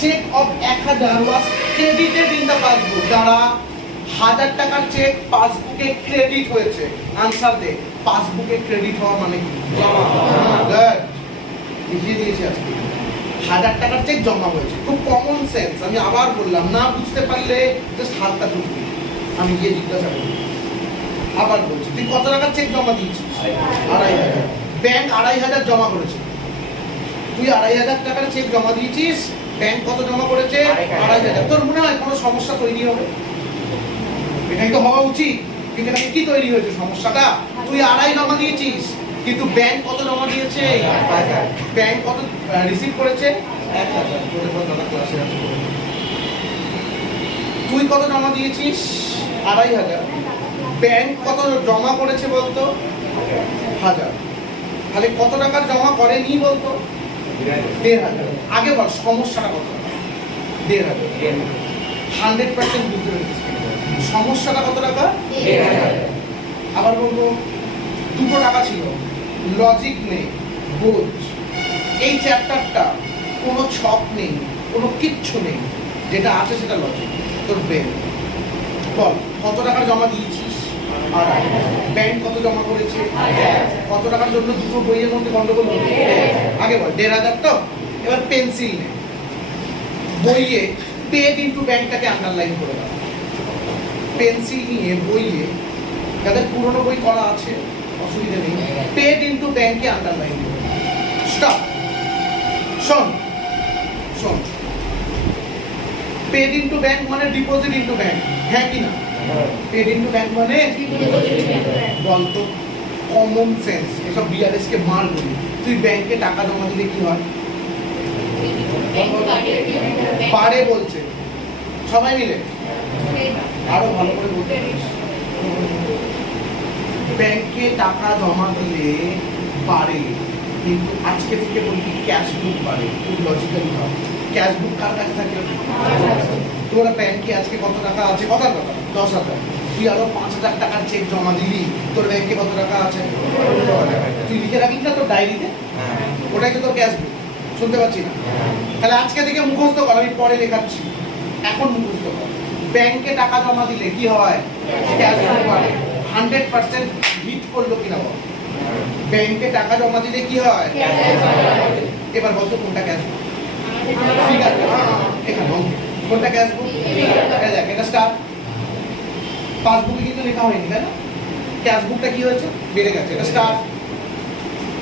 Cheque of 1000 was credited in the passbook. যারা 1000 টাকার চেক পাসবুকে ক্রেডিট হয়েছে। আনসার দে, পাসবুকে ক্রেডিট হওয়া মানে কি? জমা। গুড, লিখিয়ে দিয়েছি আজকে। 1000 টাকার চেক জমা হয়েছে, খুব কমন সেন্স। আমি আবার বললাম, না বুঝতে পারলে জাস্ট হাতটা তুলবি, আমি গিয়ে জিজ্ঞাসা করবো। আবার বলছি, তুই কত টাকার চেক জমা দিয়েছিস? 2500। ব্যাংক 2500 জমা করেছে। তুই 2500 টাকার চেক জমা দিয়েছিস, ব্যাংক কত জমা করেছে? 2500। তোর মনে হয় কোনো সমস্যা তৈরি হবে? এটাই তো হওয়া উচিত। কিন্তু এখানে কি তৈরি হয়েছে সমস্যাটা? তুই 2.5 জমা দিয়েছিস, কিন্তু ব্যাংক কত জমা দিয়েছে? 1000। ব্যাংক কত রিসিভ করেছে? 1000। তোদের কথা দাদা ক্লাসে আছে। তুই কত জমা দিয়েছিস? 2500। ব্যাংক কত জমা করেছে বলতো? 1000। তাহলে কত টাকার জমা করেনি বলতো? 1500। আগে বল সমস্যাটা কত? 1500। 100% বুঝতে পেরেছিস। সমস্যাটা কত টাকা? 1500। আবার বলবো, 2 টাকা ছিল, লজিক নেই, বোঝ। এই চ্যাপ্টারটা কোনো ছক নেই, কোনো কিচ্ছু নেই, যেটা আছে সেটা লজিক। তোর ব্রেন বল কত টাকা জমা দিয়েছিস? 2.5। ব্যাংক কত জমা করেছে? 1000। কত টাকার জন্য দুটো বইয়ের মধ্যে গন্ডগোল হলো? আগে বল 1500 তো। এবার পেন্সিল নে, বইয়ে পেড ইনটু ব্যাংকটাকে আন্ডারলাইন করে দাও। পেন্সিল নিয়ে বইয়ে, যাদের পুরনো বই করা আছে অসুবিধা নেই, পেড ইনটু ব্যাংকে আন্ডারলাইন করে দাও। স্টপ। শোন, পেড ইনটু ব্যাংক মানে ডিপোজিট ইনটু ব্যাংক। হ্যাঁ কি না? পেড ইনটু ব্যাংক মানে বলতো কমন সেন্স। এসব বিআরএস কে মার করি। তুই ব্যাংকে টাকা জমা দিলে কি হয়? পারে বলছে সবাই মিলে, আরো ভালো করে বলতে পারিস। ব্যাংকে টাকা জমা দিলে পারে, কিন্তু আজকে থেকে বলবি ক্যাশ বুক পারে। খুব লজিক্যালি ভাব। ক্যাশ বুক কার কাছে থাকে? তোরা ব্যাংকে আজকে কত টাকা আছে? কথা 10,000। তুই আরো 5,000 টাকার চেক জমা দিলি, তোর ব্যাংকে কত টাকা আছে? তুই লিখে রাখিস না তোর ডায়েরিতে? ওটাই তো তোর ক্যাশ বুক। শুনতে পাচ্ছি না? তাহলে আজকে থেকে মুখস্থ কর, আমি পরে লেখাচ্ছি, এখন মুখস্থ কর। ব্যাংকে টাকা জমা দিলে কি হয়? ক্যাশ বুক বাড়ে। 100% হিট করলো কিনা বল? ব্যাংকে টাকা জমা দিলে কি হয়? এবার বলতো কোনটা ক্যাশ বুক? ফিগার এখানে কোনটা ক্যাশ বুক? দেখ এটা স্টার। পাসবুকে কিন্তু লেখা হয়নি, তাই না? ক্যাশ বুকটা কি হয়েছে? বেড়ে গেছে, এটা স্টার।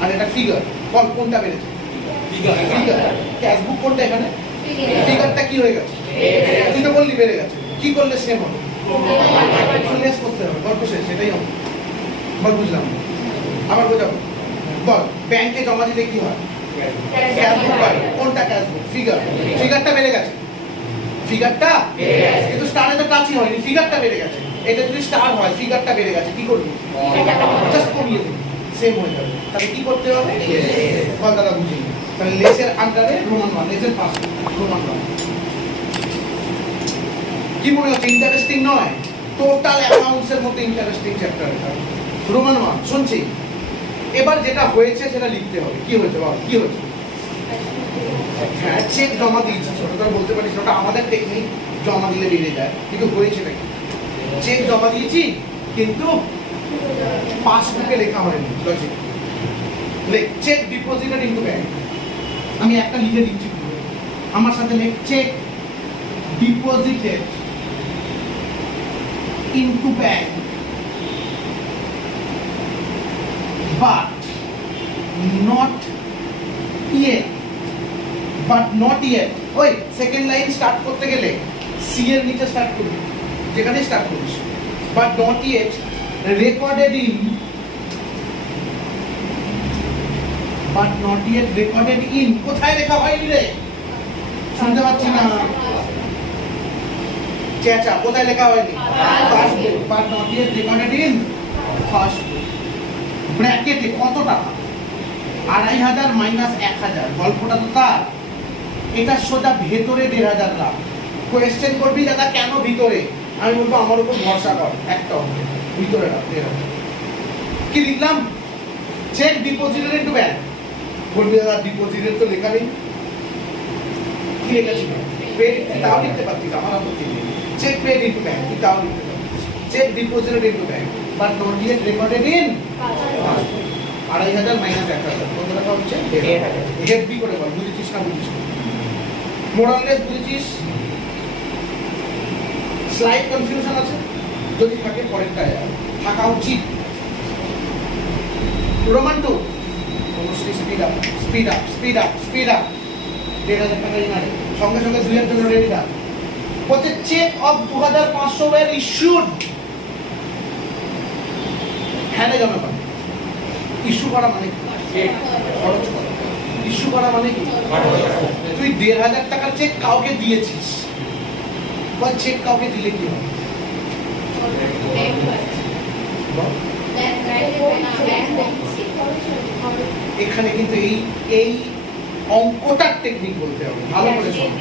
আর এটা ফিগার। বল কোনটা বেড়েছে? ফিগার। ক্যাশ বুক কোনটা এখানে? ফিগারটা কি হয়ে গেছে? তুই তো বললি বেড়ে গেছে। কি করলে সেম হবে? লেস করতে হবে, গল্প শেষ। সেটাই হবে। বল বুঝলাম, আবার বোঝাবো। বল ব্যাংকে জমা দিলে কি হয়? ক্যাশ বুক বাড়ে। কোনটা ক্যাশ বুক? ফিগার। ফিগারটা বেড়ে গেছে। ফিগারটা কিন্তু স্টারে তো টাচই হয়নি, ফিগারটা বেড়ে গেছে। এটা যদি স্টার হয়, ফিগারটা বেড়ে গেছে, কি করবি? জাস্ট কমিয়ে দিবি, সেম হয়ে যাবে। তাহলে কি করতে হবে? বল দাদা বুঝিনি। তাহলে লেসের আন্ডারে রোমান 1, লেসের পাশে রোমান 1। কি মনে হচ্ছে ইন্টারেস্টিং নয়? টোটাল অ্যাকাউন্টস এর মধ্যে ইন্টারেস্টিং চ্যাপ্টার এটা। রোমান 1 শুনছি। এবার যেটা হয়েছে সেটা লিখতে হবে। কি হয়েছে বল? কি হয়েছে? হ্যাঁ, চেক জমা দিয়েছি, ওটা তো বলতে পারিস, ওটা আমাদের টেকনিক, জমা দিলে বেড়ে যায়। কিন্তু হয়েছে নাকি? চেক জমা দিয়েছি কিন্তু পাসবুকে লেখা হয়নি। লজিক লেখ, চেক ডিপোজিটেড ইনটু ব্যাংক। আমি একটা লিখে দিচ্ছি, আমার সাথে লেখ, cheque deposited into bank but not yet. But not yet. ওই সেকেন্ড লাইন স্টার্ট করতে গেলে সি এর নিচে স্টার্ট করবি, যেখানে স্টার্ট করিস। But not yet recorded in, but not yet recorded in. কোথায় লেখা হয়নি রে? শুনতে পাচ্ছি না। চেঁচা, কোথায় লেখা হয়নি? Passbook. But not yet recorded in passbook. ব্র্যাকেটে কত টাকা? 2,500 মাইনাস 1,000। গল্পটা তো তার। এটা সোজা ভেতরে 1,500 লাখ। কোয়েশ্চেন করবি দাদা কেন ভিতরে? আমি বলবো আমার উপর ভরসা কর, একটা হবে ভিতরে রাখ 1,500। কি লিখলাম? Cheque deposited into bank. বলবি দাদা ডিপোজিটেড তো লেখা নেই। কি লেখা ছিল? পেড। তাও লিখতে পারতিস, আমার আপত্তি নেই। চেক পেড ইনটু ব্যাংক, তুই তাও লিখতে পারতিস। Cheque deposited into bank but not yet recorded in. 2,500 minus 1,000 কত টাকা হচ্ছে? 1,500। হেভি করে বল, বুঝেছিস না বুঝিস না? মোরালেস বুঝেছিস? স্লাইড কনফিউশন আছে? যদি থাকে পরেরটা থাকা উচিত। রোমান 2 অবশ্যই speed up speed up speed up speed up. 1,500 টাকা ইনারে সঙ্গে সঙ্গে 2 এর জন্য রেডি থাক। বলছে চেক অফ 2,500 ওয়ার ইস্যুড। হ্যাঁ জানো না ইস্যু করা মানে কি? খরচ করা। ইস্যু করা মানে কি? তুই 1,500 টাকার চেক কাউকে দিয়েছিস, বল চেক কাউকে দিলে কি হবে? এখানে কিন্তু এই অঙ্কটার টেকনিক বলতে হবে, ভালো করে শোন।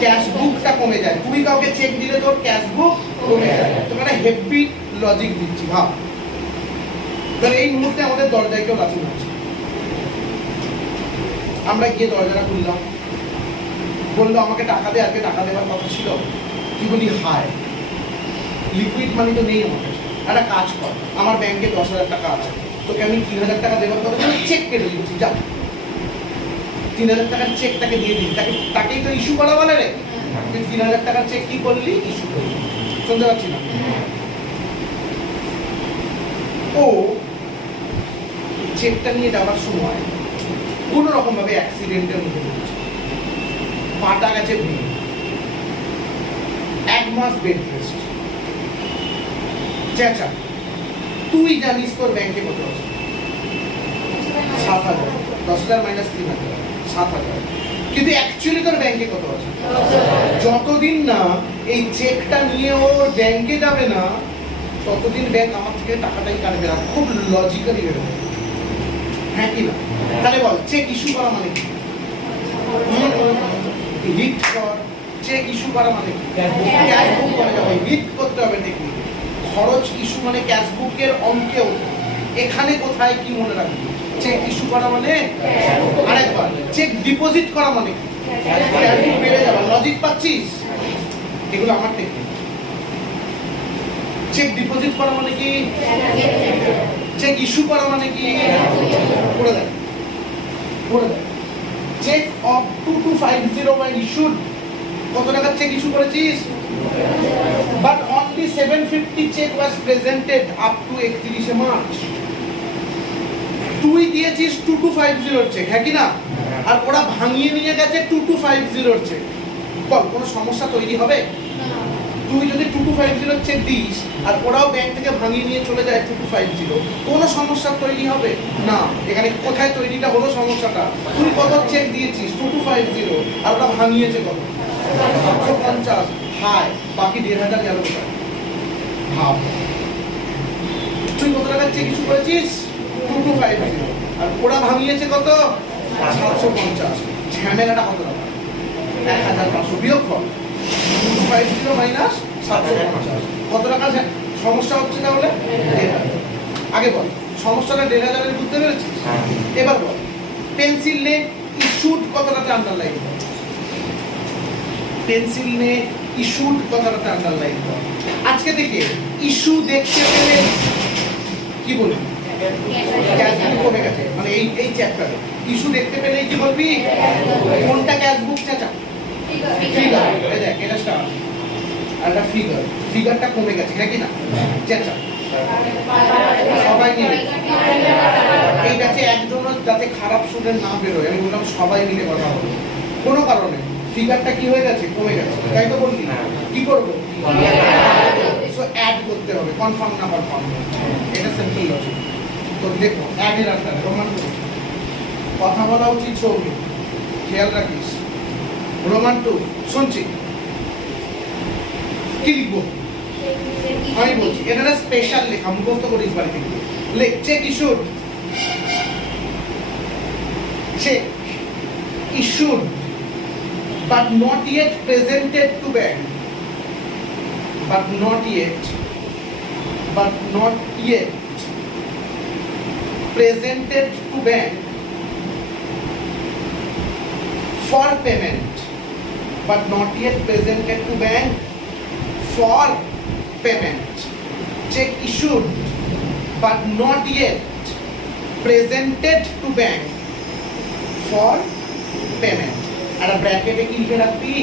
ক্যাশ বুকটা কমে যায়, তুই কাউকে চেক দিলে তোর ক্যাশ বুক কমে যায়। তোকে হেভি লজিক দিচ্ছি, ভাব। তাহলে এই মুহূর্তে আমাদের দরজায় কেউ লাথি মারছে, আমরা গিয়ে দরজাটা খুললাম, বললো আমাকে টাকা দে, আজকে টাকা দেওয়ার কথা ছিল। তুই বলি হায়, লিকুইড মানি তো নেই আমার কাছে। একটা কাজ কর, আমার ব্যাংকে 10,000 টাকা আছে, তোকে আমি 3,000 টাকা দেওয়ার কথা ছিল, চেক কেটে দিচ্ছি, যা 3,000 টাকার চেকটাকে দিয়ে দিই। তাকেই তো ইস্যু করা বলে রে। তুই 3,000 টাকার চেক কি করলি? ইস্যু করলি। শুনতে পাচ্ছি না? ও চেকটা নিয়ে যাওয়ার সময় কোনো রকম ভাবে অ্যাক্সিডেন্টের মধ্যে পড়েছে, পাটা গেছে ভেঙে, 1 মাস বেড রেস্ট। চেঁচা, তুই জানিস তোর ব্যাংকে কত আছে? 7,000। 10,000 মাইনাস 3,000, 7,000। কিন্তু অ্যাকচুয়ালি তোর ব্যাংকে কত আছে? যতদিন না এই চেকটা নিয়ে ও ব্যাংকে যাবে না, ততদিন ব্যাংক আমার থেকে টাকাটাই কাটবে না। খুব লজিক্যালি বেরোবে, হ্যাঁ কি না? তাহলে বল চেক ইস্যু করা মানে কি? হিট কর। চেক ইস্যু করা মানে কি? ক্যাশ বুক করে যাবে, হিট করতে হবে টেকনিক। খরচ ইস্যু মানে ক্যাশবুকের অঙ্কে ওঠে। এখানে কোথায় কি মনে রাখবি? চেক ইস্যু করা মানে আরেকবার চেক ডিপোজিট করা মানে কি? ক্যাশবুক বেড়ে যাওয়া। লজিক পাচ্ছিস? এগুলো আমার টেকনিক। চেক ডিপোজিট করা মানে কি? চেক ইস্যু করা মানে কি? করে দেয়, করে দেয়। চেক অফ 2250 by issued, কত টাকার চেক ইস্যু করেছিস? But only 750 cheque was presented up to 31 March. তুই দিয়েছিস 2250 চেক, হ্যাঁ কি না? আর ওরা ভাঙিয়ে নিয়ে গেছে 2250 চেক। বল কোনো সমস্যা তৈরি হবে? তুই যদি 2250 চেক দিস আর ওরাও ব্যাংক থেকে ভাঙিয়ে নিয়ে চলে যায় 2250, কোনো সমস্যা তৈরি হবে না। এখানে কোথায় তৈরিটা হলো সমস্যাটা? তুই কত চেক দিয়েছিস? 2250, আর ওরা ভাঙিয়েছে কত? 750। হাই, বাকি 1500 গেল কোথায়? ভাব, তুই কত টাকার চেক ইস্যু করেছিস? 2250, আর ওরা ভাঙিয়েছে কত? 750। ঝামেলাটা কত টাকা? 1500 বিয়োগফল 250 মাইনাস 750, কত টাকা সমস্যা হচ্ছে তাহলে? 1500। আগে বল সমস্যাটা 1500 এর বুঝতে পেরেছিস? এবার বল পেন্সিল নে ইস্যুড কতটাতে আন্ডারলাইন কর। পেন্সিল নে ইস্যুড কতটাতে আন্ডারলাইন কর। আজকে থেকে ইস্যু দেখতে পেলে কি বলবি? ক্যাশবুক কমে গেছে, মানে এই চ্যাপ্টারে ইস্যু দেখতে পেলে কি বলবি? কোনটা ক্যাশবুক চাচা? ফিগার। এই দেখ এটা স্টার আর এটা ফিগার, ফিগারটা কমে গেছে, হ্যাঁ কি না? চাচা সবাই মিলে এইটা যে একজনও যাতে খারাপ স্টুডেন্ট না বেরোয়, আমি বললাম সবাই মিলে কথা বলবো। কোনো কারণে ফিগারটা কি হয়ে গেছে? কমে গেছে, তাই তো বললি? কি করবো? সো অ্যাড করতে হবে, কনফার্ম না কনফার্ম, এটা সিম্পল লজিক। তো দেখো অ্যাডের আন্ডারে রোমান কথা বলা উচিত সৌমি, খেয়াল রাখিস। রোমান 2 শুনছি, কি লিখবো? আমি বলছি এটা স্পেশাল লেখা, মুখস্থ করিস বাড়িতে। লেখ cheque issued, cheque issued but not yet presented to bank, but not yet presented to bank for payment, but not yet presented to bank for payment. Check issued but not yet presented to bank for payment. আর ব্র্যাকেটে কি লিখে রাখবি?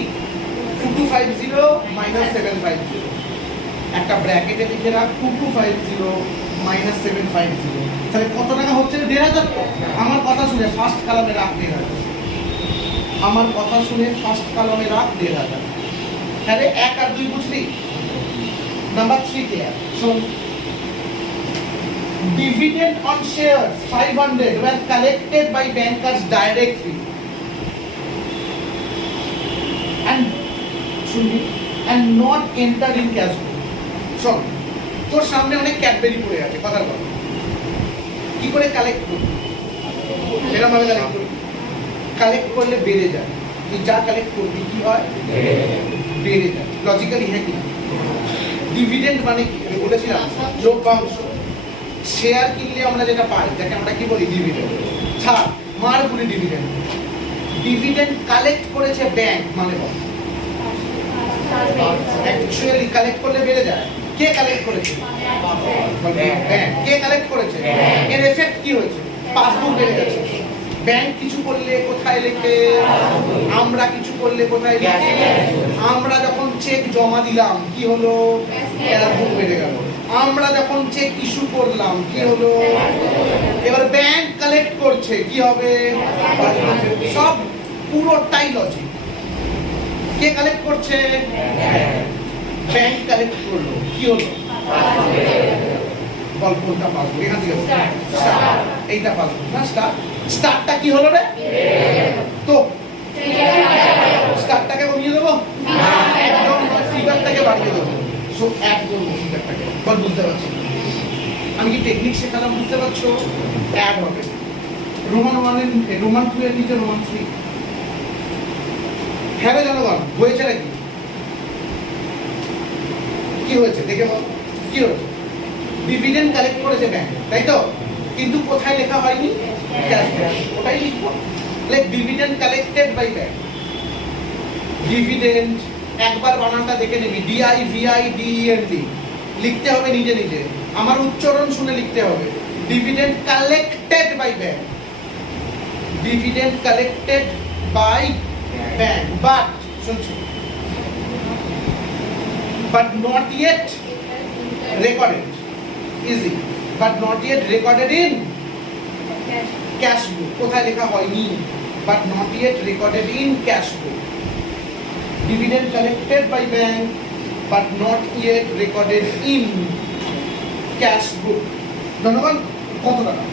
2250 minus 750। একটা ব্র্যাকেটে লিখে রাখ 2250 minus 750। তাহলে কত টাকা হচ্ছে? 1500। আমার কথা শুনে ফার্স্ট কলামে রাখ 1500। আমার কথা শুনে ফার্স্ট কলামে রাখ 1500। তাহলে 1 আর 2 বুঝলি? Number 3 clear. শোন, dividend on shares 500 were collected by bankers directly and not entered in cash book. শোন, তোর সামনে অনেক ক্যাডবেরি পড়ে আছে, কথার কথা। কি করে কালেক্ট করবি? এরকম ভাবে কালেক্ট করবি। কালেক্ট করলে বেড়ে যায়। তুই যা কালেক্ট করবি কি হয়? বেড়ে যায়। লজিক্যালি হ্যাঁ কি না? ডিভিডেন্ড মানে কি? আমি বলেছিলাম লভ্যাংশ। শেয়ার কিনলে আমরা যেটা পাই, যাকে আমরা কি বলি? ডিভিডেন্ড। ছাড়, মার বলি ডিভিডেন্ড। ডিভিডেন্ড কালেক্ট করেছে ব্যাংক, মানে বল অ্যাকচুয়ালি কালেক্ট করলে বেড়ে যায়। কে কালেক্ট করেছে? ব্যাংক। কে কালেক্ট করেছে? এর এফেক্ট কি হয়েছে? পাসবুক বেড়ে গেছে। ব্যাংক কিছু করলে কোথায় লেখে? আমরা কিছু করলে কোথায় লেখে? আমরা যখন চেক জমা দিলাম কি হলো? পাসবুক বেড়ে গেল। আমরা যখন চেক ইস্যু করলাম কি হলো? এবার ব্যাংক কালেক্ট করছে কি হবে? সব পুরোটাই লজিক। কে কালেক্ট করছে? ব্যাংক কালেক্ট করলো, কি হলো? বল কোনটা পাসবুক? এখান থেকে স্টার, এইটা পাসবুক না? স্টার, স্টারটা কি হলো রে? তো স্টারটাকে কমিয়ে দেবো? একদম ফিগারটাকে বাড়িয়ে দেবো। সো অ্যাড করবো ফিগারটাকে। বল বুঝতে পারছি? আমি কি টেকনিক শেখালাম? বুঝতে পারছো? অ্যাড হবে। রোমান 1 এর নিচে, রোমান 2 এর নিচে রোমান 3। হ্যাঁ রে জনগণ, হয়েছে নাকি? কি হয়েছে দেখে বল। কি হচ্ছে ডিভিডেন্ড কালেক্ট করেছে ব্যাংক, তাই তো? কিন্তু কোথায় লেখা হয়নি? Cash book. ওটাই লিখবো, like dividend collected by bank. Dividend একবার বানানটা দেখে নিবি, DIVIDEND লিখতে হবে নিজে নিজে, আমার উচ্চারণ শুনে লিখতে হবে। Dividend collected by bank, dividend collected by bank, but শুনছো, but not yet recorded, easy, but not yet recorded in cash book. কোথায় লেখা হয়নি? but not yet recorded in cash book. Dividend collected by bank but not yet recorded in cash book. জনগণ কত টাকা?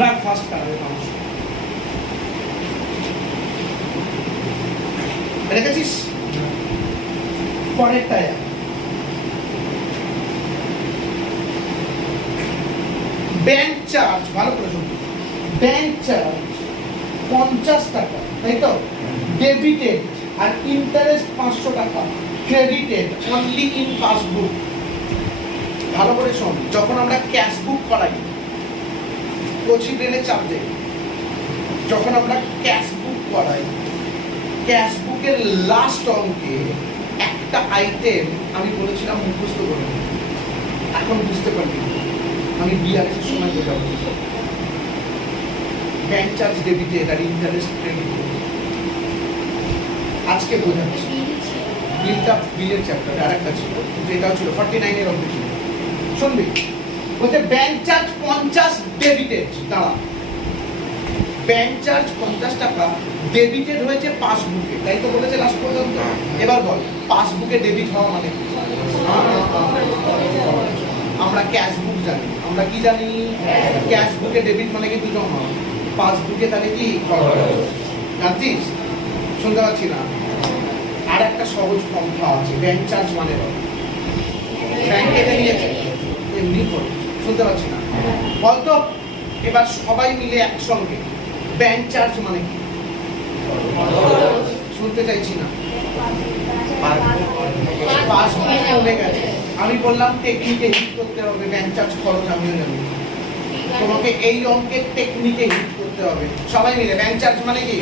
রাখ first কালারে মানুষ রেখেছিস? পরেরটা ব্যাংক চার্জ, ভালো করে শুনুন, ব্যাংক চার্জ 50 টাকা, তাই তো? ডেবিটেড আর ইন্টারেস্ট 500 টাকা, ক্রেডিটেড অনলি ইন পাসবুক। ভালো করে শোন, যখন আমরা ক্যাশ বুক করাই, কোচি ব্রেনে চাপ দে, যখন আমরা ক্যাশ বুক করাই, ক্যাশ বুকের লাস্ট অঙ্কে একটা আইটেম আমি বলেছিলাম মুখস্থ করে, এখন বুঝতে পারবি আমি বিআরএস এর সময় বোঝাবো। ব্যাংক চার্জ ডেবিটেড আর ইন্টারেস্ট ক্রেডিট, আজকে বোঝাচ্ছি। বিলটা বিলের চ্যাপ্টার আর একটা ছিল, কিন্তু এটাও ছিল 49 এর অঙ্ক ছিল। শুনবি, বলছে ব্যাংক চার্জ 50 ডেবিটেড, দাঁড়া, ব্যাংক চার্জ 50 টাকা ডেবিটেড হয়েছে পাসবুকে, তাই তো বলেছে লাস্ট পর্যন্ত। এবার বল পাসবুকে ডেবিট হওয়া মানে কি? আমরা ক্যাশ বুক জানি, আমরা কি জানি? ক্যাশ বুকে ডেবিট মানে কিন্তু জমা, পাসবুকে তাহলে কি জানতিস? শুনতে পাচ্ছি না। আর একটা সহজ পন্থা আছে, ব্যাংক চার্জ মানে ব্যাংক কেটে নিয়েছে এমনি করে, শুনতে পাচ্ছি না বলতো। এবার সবাই মিলে একসঙ্গে ব্যাংক চার্জ মানে কি? শুনতে চাইছি না। পাসবুক কমে গেছে, আমি বললাম টেকনিকে হিট করতে হবে, ব্যাংক চার্জ খরচ আমিও জানি, তোমাকে এই অঙ্কের টেকনিকে হিট করতে হবে। সবাই মিলে ব্যাংক চার্জ মানে কি?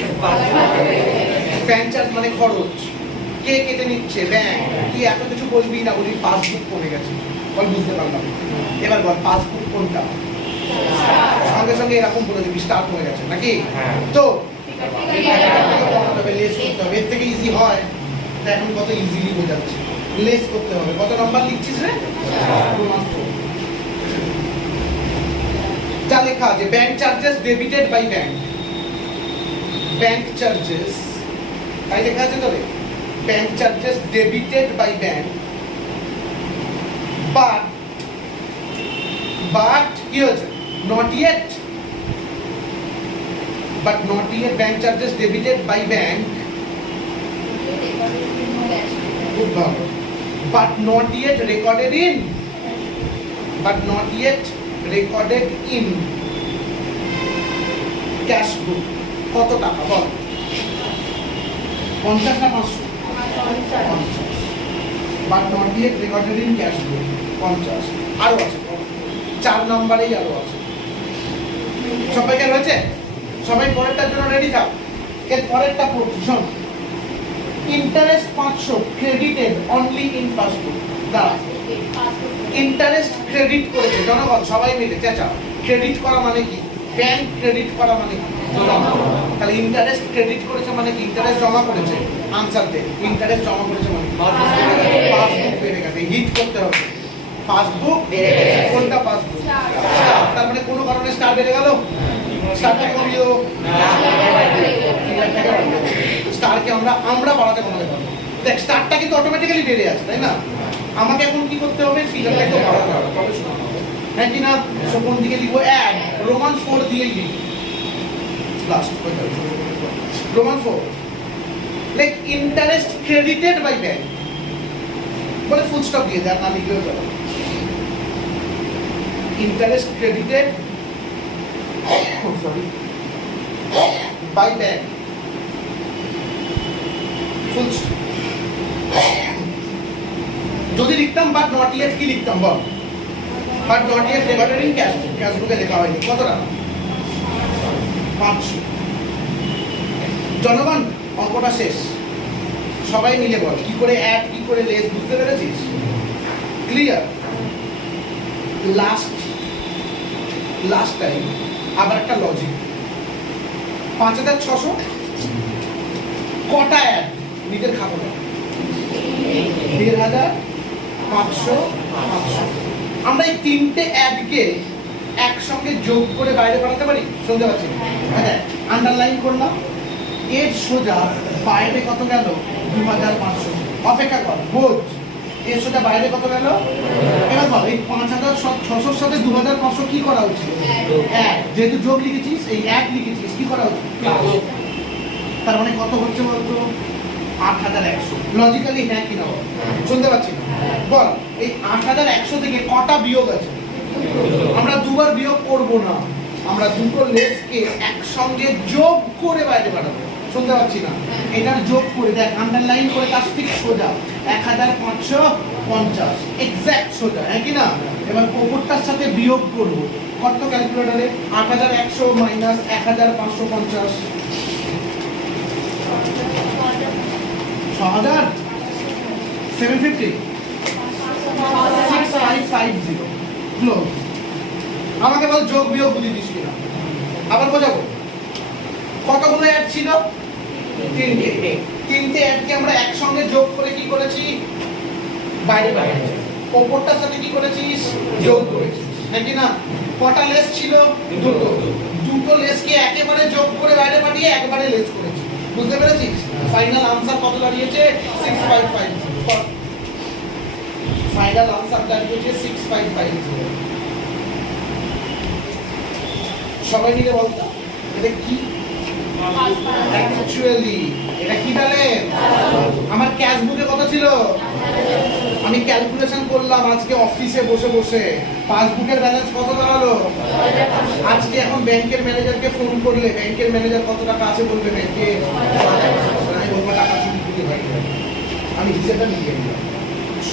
ব্যাংক চার্জ মানে খরচ, কে কেটে নিচ্ছে? ব্যাংক। কি এত কিছু বলবি না, বলি পাসবুক কমে গেছে, বল বুঝতে পারলাম। এবার বল পাসবুক কোনটা? সঙ্গে সঙ্গে এরকম বলে দিবি স্টার্ট হয়ে গেছে নাকি? তো লেস করতে হবে, এর থেকে ইজি হয়, এখন কত ইজিলি বোঝাচ্ছে। লেস করতে হবে, কত নাম্বার লিখছিস রে? যা লেখা আছে, bank charges debited by bank, bank charges, তাই লেখা আছে তো রে, bank charges debited by bank, but কি হয়েছে? Not yet, but not yet bank charges debited by bank, good bhalo, but not yet recorded in, but not yet recorded in cash book. কত টাকা বল? 50 না 500? 50, but not yet recorded in cash book 50। আরো আছে 4 নম্বরেই আরো আছে। সবাই কি রয়েছে? সবাই পরেরটার জন্য রেডি থাক। এর পরেরটা পড়ছি, শোন, interest 500 credited only in passbook. দাঁড়া, ইন্টারেস্ট ক্রেডিট করেছে জনগণ, সবাই মিলে চেঁচাও। ক্রেডিট করা মানে কি? ব্যাংক ক্রেডিট করা মানে কি? জমা। তাহলে ইন্টারেস্ট ক্রেডিট করেছে মানে কি? ইন্টারেস্ট জমা করেছে। আনসার দে, ইন্টারেস্ট জমা করেছে মানে পাসবুক বেড়ে গেছে, হিট করতে হবে। পাসবুক বেড়ে গেছে, কোনটা পাসবুক? তার মানে কোনো কারণে স্টার বেড়ে গেল, স্টারটা কমিও, স্টারকে আমরা বাড়াতে কমাতে পারবো। দেখ স্টারটা কিন্তু অটোমেটিক্যালি বেড়ে আছে, তাই না? আমাকে এখন কি করতে হবে? ফিগারটাকে বাড়াতে হবে, তবে শোনাতে হবে, হ্যাঁ কি না? সো কোন দিকে লিখবো? অ্যাড রোমান 4 দিয়েই লিখবো, last Roman 4, like interest credited by bank, বলে ফুল স্টপ দিয়ে দেয়, না লিখলেও চলে। Interest credited sorry by bank, full stop, যদি লিখতাম বাট নট ইয়েট কি লিখতাম বল? But not yet recorded in cashbook, ক্যাশবুকে লেখা হয়নি। কতটা? 500। জনগণ অঙ্কটা শেষ, সবাই মিলে বল কি করে অ্যাড কি করে লেস, বুঝতে পেরেছিস? ক্লিয়ার? লাস্ট টাইম আবার একটা লজিক। 5600 কটা অ্যাড নিজের খাতাটা? 1500 500। আমরা এই তিনটে অ্যাডকে একসঙ্গে যোগ করে বাইরে পাঠাতে পারি? শুনতে পাচ্ছি? হ্যাঁ, আন্ডারলাইন করলাম। এর সোজা বাইরে কত গেল? 2500। অপেক্ষা কর, বোঝ। এর সোজা বাইরে কত গেল? এবার বল এই 5600 সাথে 2500 কি করা উচিত? এক। যেহেতু যোগ লিখেছিস, এই এক লিখেছিস, কি করা উচিত? তার মানে কত হচ্ছে বলতো? 8100। লজিক্যালি হ্যাঁ কি না বল? শুনতে পাচ্ছি না? বল এই 8100 থেকে কটা বিয়োগ আছে? আমরা দুবার বিয়োগ করব না, আমরা দুটো লেসকে একসঙ্গে যোগ করে বাইরে পাঠাবো। শুনতে পাচ্ছি না? এটার যোগ করে দেখ, আন্ডারলাইন করে কাছ থেকে সোজা 1550 এক্স্যাক্ট সোজা, হ্যাঁ কি না? এবার ওপরটার সাথে বিয়োগ করব। কত ক্যালকুলেটরে? 8100 মাইনাস 1550 750 6550 ক্লোজ। আমাকে বল যোগ বিয়োগ বুঝিস কিনা? আবার বোঝাবো। কতগুলো অ্যাড ছিল? তিনটে অ্যাডকে আমরা একসঙ্গে যোগ করে কি করেছি? বাইরে পাঠিয়েছি। ওপরটার সাথে কি করেছিস? যোগ করেছিস, হ্যাঁ কি না? কটা লেস ছিল? দুটো লেসকে একেবারে যোগ করে বাইরে পাঠিয়ে একবারে লেস করেছি। বুঝতে পেরেছিস? ফাইনাল আনসার কত দাঁড়িয়েছে? 6550। ফাইনাল আনসার দাঁড়িয়েছে 6550। সবাই মিলে বলতাম এটা কি? অ্যাকচুয়ালি এটা কি ব্যালেন্স? আমার ক্যাশ বুকে কত ছিল? আমি ক্যালকুলেশন করলাম আজকে অফিসে বসে বসে, পাসবুকের ব্যালেন্স কত দাঁড়ালো? আজকে এখন ব্যাংকের ম্যানেজারকে ফোন করলে ব্যাংকের ম্যানেজার কত টাকা আছে বলবে ব্যাংকে? আমি বলবো টাকা চুরি করে ভাই, আমি হিসেবটা লিখে দিলাম।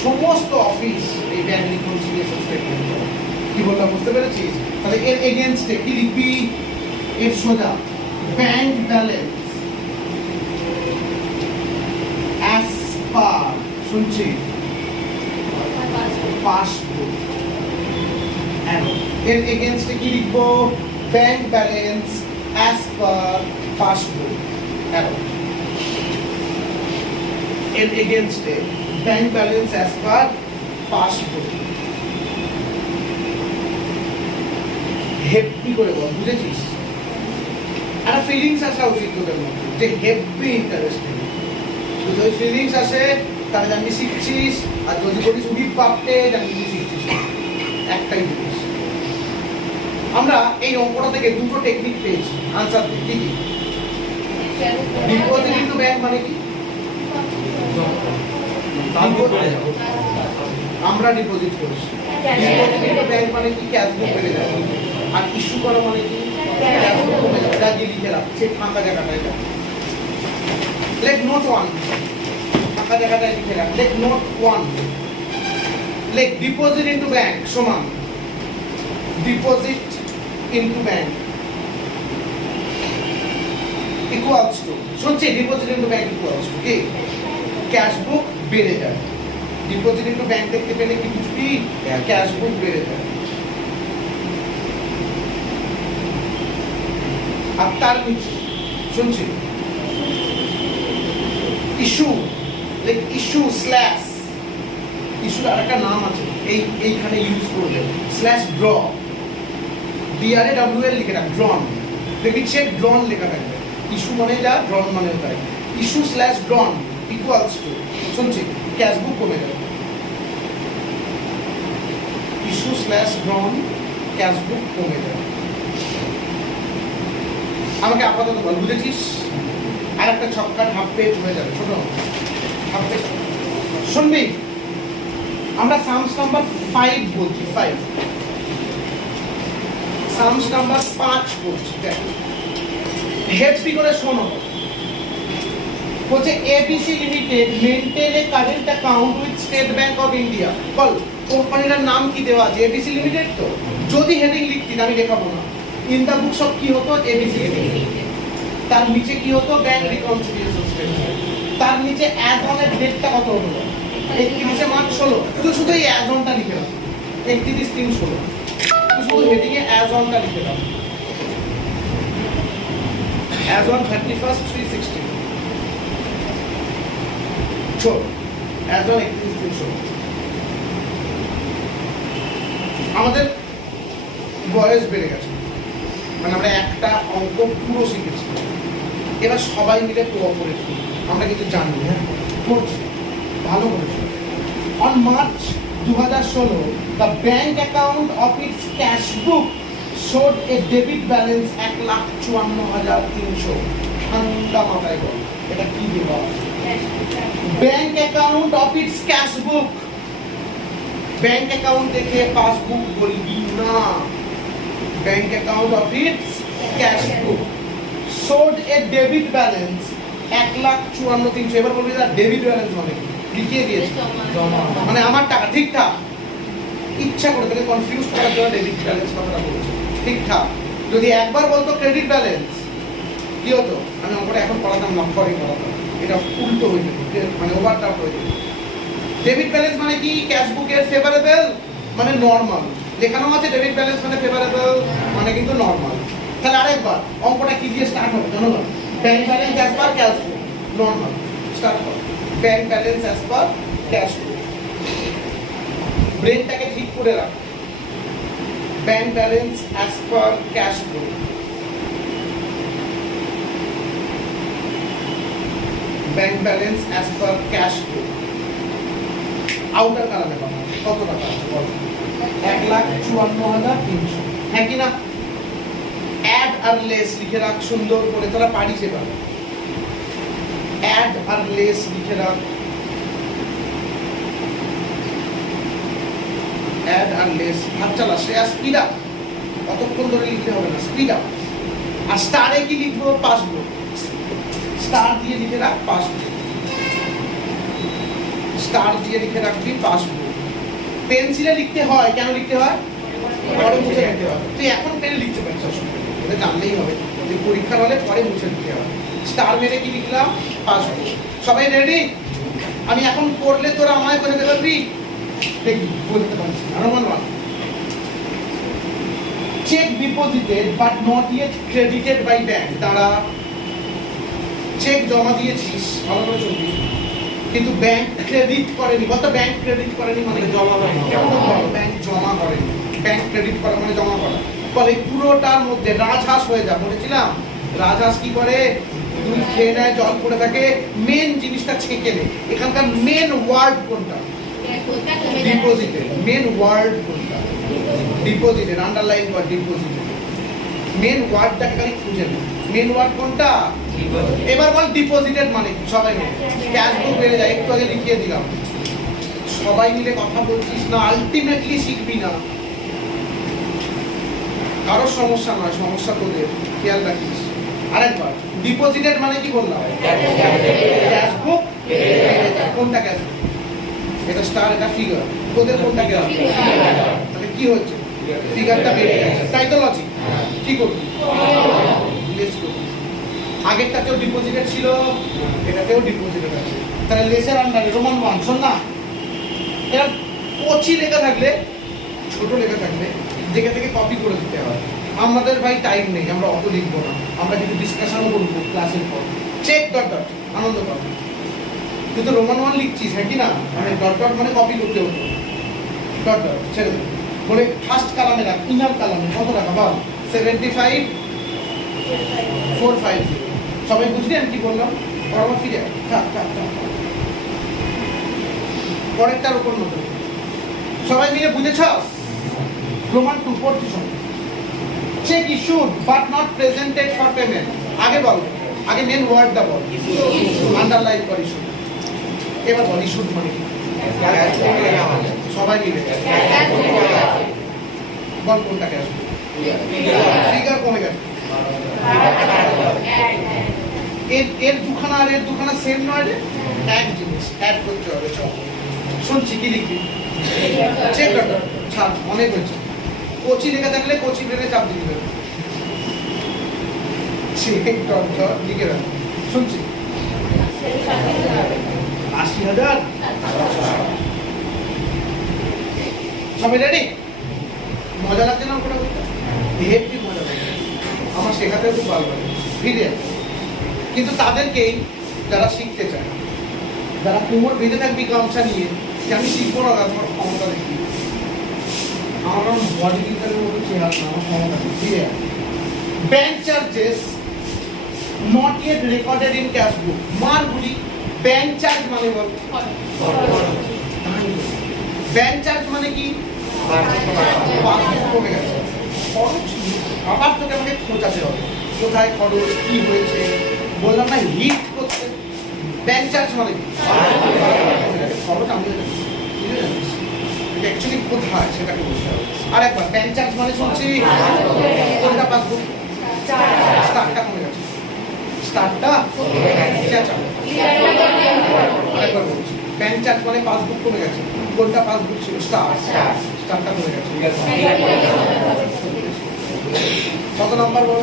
সমস্ত অফিস এই ব্যাংক রিকনসিলিয়েশন স্টেটমেন্ট কি বললাম, বুঝতে পেরেছিস? তাহলে এর এগেইনস্টে কি লিখবি? এর সোজা ব্যাংক ব্যালেন্স অ্যাজ পার, শুনছি, পাসবুক। এর এগেইনস্টে কি লিখবো? Bank balance as per passbook. এর এগেইনস্টে bank balance as per passbook. Heavy করে বল, বুঝেছিস? একটা ফিলিংস আসা উচিত তোদের মধ্যে যে হেভি ইন্টারেস্টিং। যদি ওই ফিলিংস আসে তাহলে জানবি শিখছিস, আর যদি বলিস উড়ি পাপতে জানবি শিখছিস। একটাই জিনিস, আমরা এই অঙ্কটা থেকে দুটো টেকনিক পেয়েছি আনসার কি কি? ডিপোজিট ইনটু ব্যাংক মানে কি? আমরা ডিপোজিট করেছি। ডিপোজিট ইনটু ব্যাংক মানে কি? ক্যাশবুক বেড়ে যাবে। আর ইস্যু করা মানে কি? ক্যাশবুক কমে যাবে। যা গিয়ে লিখে রাখ, সে ফাঁকা জায়গাটায় যা। লেখ নোট 1, ফাঁকা জায়গাটায় লিখে রাখ। লেখ নোট 1, লেখ ডিপোজিট ইনটু ব্যাংক সমান deposit into bank equals to, শুনছি, deposit into bank equals to কি? ক্যাশবুক বেড়ে যায়। ডিপোজিট ইনটু ব্যাংক দেখতে পেলে কি বুঝবি? ক্যাশবুক বেড়ে যায়। আর তার নিচে শুনছি ইস্যু, লাইক ইস্যু স্ল্যাশ, ইস্যুর আরেকটা নাম আছে, এইখানে ইউজ করবে স্ল্যাশ ড্র, DRAWL লিখে রাখ, ড্রন। দেখবি চেক ড্রন লেখা থাকবে। ইস্যু মানে যা, ড্রন মানে তাই। ইস্যু স্ল্যাশ ড্রন ইকুয়ালস টু, শুনছি, ক্যাশবুক কমে যাবে। ইস্যু স্ল্যাশ ড্রন ক্যাশবুক কমে যাবে। আমাকে আপাতত বল, বুঝেছিস? আর একটা ছক্কা হাফ পেজ হয়ে যাবে, ছোট হাফ পেজ। শুনবি, আমরা সামস নাম্বার 5 বলছি, 5 সামস নাম্বার 5 বলছি। দেখ হেভি করে শোনো, বলছে ABC limited maintain a current account with State Bank of India. বল কোম্পানিটার নাম কি দেওয়া আছে? ABC limited. তো যদি হেডিং লিখতি আমি দেখাবো না, ইন দা বুকস অফ কি হতো? ABC limited. তার নিচে কি হতো? Bank reconciliation statement. তার নিচে অ্যাজ অন এর ডেটটা কত হলো? 31 মার্চ 16। তুই শুধু এই অ্যাজ অনটা লিখে রাখ, 31/3/16। তুই শুধু হেডিং এ অ্যাজ অনটা লিখে রাখ, অ্যাজ অন 31/3/16। চল অ্যাজ অন 31/3/16। আমাদের বয়স বেড়ে গেছে, মানে আমরা একটা অঙ্ক পুরো শিখেছি, এবার সবাই মিলে কোঅপারেট করি। আমরা কিছু জানি, হ্যাঁ করছি, ভালো করেছি। On March 2016 the bank account of its cash book showed a debit balance 1,54,300। ঠান্ডা মাথায় বল এটা কি দেওয়া আছে? Bank account of its cash book. Bank account দেখে পাসবুক বলবি না, bank account of its cash book showed a debit balance 1,54,300। এবার বলবি না ডেবিট ব্যালেন্স মানে কি? লিখিয়ে দিয়েছে মানে আমার টাকা ঠিকঠাক, ইচ্ছা করে তোকে কনফিউজ করার জন্য ডেবিট ব্যালেন্স কথাটা বলছে ঠিকঠাক। যদি একবার বলতো ক্রেডিট ব্যালেন্স কি হতো? আমি অঙ্কটা এখন পড়াতাম না, পরে পড়াতাম, এটা উল্টো হয়ে যেত, মানে ওভারটাপ হয়ে যেত। ডেবিট ব্যালেন্স মানে কি? ক্যাশ বুকের ফেভারেবল মানে নরমাল, লেখানো আছে ডেবিট ব্যালেন্স মানে ফেভারেবল মানে কিন্তু নরমাল। তাহলে আরেকবার অঙ্কটা কি দিয়ে স্টার্ট হবে জানো না? Bank balance as per cash book normal. Start কর, bank balance as per cash book. ব্রেনটাকে ঠিক করে রাখ, bank balance as per cash book. Bank balance as per cash book. Outer কালামে পাবো কত টাকা আছে বল? 1,54,300, হ্যাঁ কি না? অ্যাড আর লেস লিখে রাখ সুন্দর করে, তোরা পারিস এবার। অ্যাড আর লেস লিখে রাখ, অ্যাড আর লেস। হাত চালা শ্রেয়া, স্পিড আপ, কতক্ষণ ধরে লিখতে হবে না, স্পিড আপ। আর স্টারে কি লিখবো? পাসবুক। স্টার দিয়ে লিখে রাখ পাসবুক, স্টার দিয়ে লিখে রাখবি পাসবুক। পেন্সিলে লিখতে হয়, কেন লিখতে হয়? পরে মুছে লিখতে হয়। তুই এখন পেনে লিখতে পারিস, এটা জানলেই হবে যে পরীক্ষার হলে পরে মুছে লিখতে হয়। স্টার মেরে কি লিখলাম? পাসবুক। সবাই রেডি? আমি এখন পড়লে তোরা আমায় করে দিতে পারবি? দেখি বলতে পারছি আরো বলবা। Cheque deposited but not yet credited by bank. তারা চেক জমা দিয়েছিস, ভালো করে চলবি, কিন্তু ব্যাংক ক্রেডিট করেনি। কত ব্যাংক ক্রেডিট করেনি মানে জমা করেনি। ব্যাংক জমা করেনি, ব্যাংক ক্রেডিট করা মানে জমা করা। ফলে পুরোটার মধ্যে রাজহাঁস হয়ে যা। বলেছিলাম রাজহাঁস কি করে? দুধ খেয়ে নেয়, জল পড়ে থাকে, মেন জিনিসটা ছেঁকে নেয়। এখানকার মেন ওয়ার্ড কোনটা? ডিপোজিটেড। মেন ওয়ার্ড কোনটা? ডিপোজিটেড। আন্ডারলাইন কর ডিপোজিটেড। মেন ওয়ার্ডটাকে খালি খুঁজে নে, মেন ওয়ার্ড কোনটা? এবার বল ডিপোজিটেড মানে কি? সবাই মিলে ক্যাশ বুক বেড়ে যায়, একটু আগে লিখিয়ে দিলাম। সবাই মিলে কথা বলছিস না, আলটিমেটলি শিখবি না। কারোর সমস্যা নয়, সমস্যা তোদের, খেয়াল রাখিস। আরেকবার, ডিপোজিটেড মানে কি বললাম? ক্যাশ বুক। কোনটা ক্যাশ বুক? এটা স্টার, এটা ফিগার। তোদের কোনটা ক্যাশ বুক? তাহলে কি হচ্ছে? ফিগারটা বেড়ে যাচ্ছে, তাই তো লজিক। কি করবি? লেস করবি। আগেরটাতেও ডিপোজিটেড ছিল, এটাতেও ডিপোজিটেড আছে, তাহলে লেসের আন্ডারে রোমান 1। শোন না, এরা কচি লেখা থাকলে, ছোট লেখা থাকলে দেখে থেকে কপি করে দিতে হয়। আমাদের ভাই টাইম নেই, আমরা অত লিখবো না, আমরা কিন্তু ডিসকাশনও করবো ক্লাসের পর। চেক ডট ডট, আনন্দ পাবো। তুই তো রোমান 1 লিখছিস, হ্যাঁ কি না? মানে ডট ডট মানে কপি করতে হতো, ডট ডট ছেড়ে দেবো বলে ফার্স্ট কালামে রাখ, ইনার কালামে কত রাখা বল? 75,450। সবাই বুঝলি আমি কি বললাম? বরাবর ফিরে থাক থাক থাক, পরেরটার উপর মতো সবাই মিলে বুঝেছস? রোমান 2 পড়ছি শোন। Cheque issued but not presented for payment. আগে বল, আগে মেন ওয়ার্ডটা বল, আন্ডারলাইন কর ইস্যুড। এবার বল ইস্যুড মানে কি? সবাই মিলে বল কোনটাকে আসবে? ফিগার কমে গেছে। এর দুখানা আর এর দুখানা সেম নয় রে, এক জিনিস অ্যাড করতে হবে। চল শুনছি কি লিখবি, চেক ডক্টর ছাড়, অনেক হয়েছে। কোচি লেখা থাকলে কোচি ব্রেনে চাপ দিয়ে দেবে। চেক ডক্টর লিখে রাখ, শুনছি ৮০,০০০। সবাই রেডি? মজা লাগছে না ওটা বলতে? হেভি মজা লাগছে, আমার শেখাতে খুব ভালো লাগে। ফিরে কিন্তু তাদেরকেই যারা শিখতে চায়, যারা কোমর বেঁধে থাকবি গামছা নিয়ে যে আমি শিখবো না, তোমার ক্ষমতা দেখি, আমার বডি বিল্ডারের মতো চেহারা না, আমার ক্ষমতা নেই। ফিরে bank charges not yet recorded in cash book. মারগুলি ব্যাংক চার্জ মানে বল, ব্যাংক চার্জ মানে কি? পাসবুক কমে গেছে, খরচ আবার তোকে আমাকে খোঁজাতে হবে, কোথায় খরচ কি হয়েছে। বললাম না হিট করতে। ব্যাংক চার্জ মানে কি? খরচ আমি অ্যাকচুয়ালি কোথায় সেটাকে বলতে হবে। আর একবার ব্যাংক চার্জ মানে শুনছি কোনটা? পাসবুক। স্টার্টটা কমে গেছে, স্টার্টটা আরেকবার বলছি, ব্যাংক চার্জ মানে পাসবুক কমে গেছে। কোনটা পাসবুক ছিল? স্টার্টটা কমে গেছে। কত নাম্বার বল?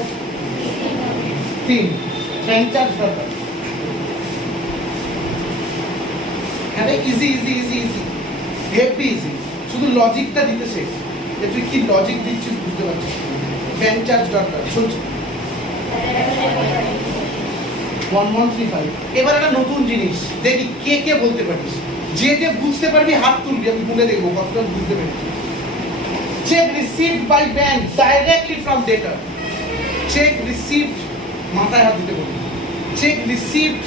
3। ব্যাংক চার্জ দরকার। হ্যাঁ easy easy easy easy, heavy easy. শুধু লজিকটা দিতে শেখ, যে তুই কি লজিক দিচ্ছিস বুঝতে পারছিস। ব্যাংক চার্জ দরকার শুনছি 1135। এবার একটা নতুন জিনিস দেখি কে কে বলতে পারিস। যে যে বুঝতে পারবি হাত তুলবি, আমি গুনে দেখবো কতটা বুঝতে পেরেছি। Cheque received by bank directly from debtor. Cheque received, মাথায় হাত দিতে বলবি। Cheque received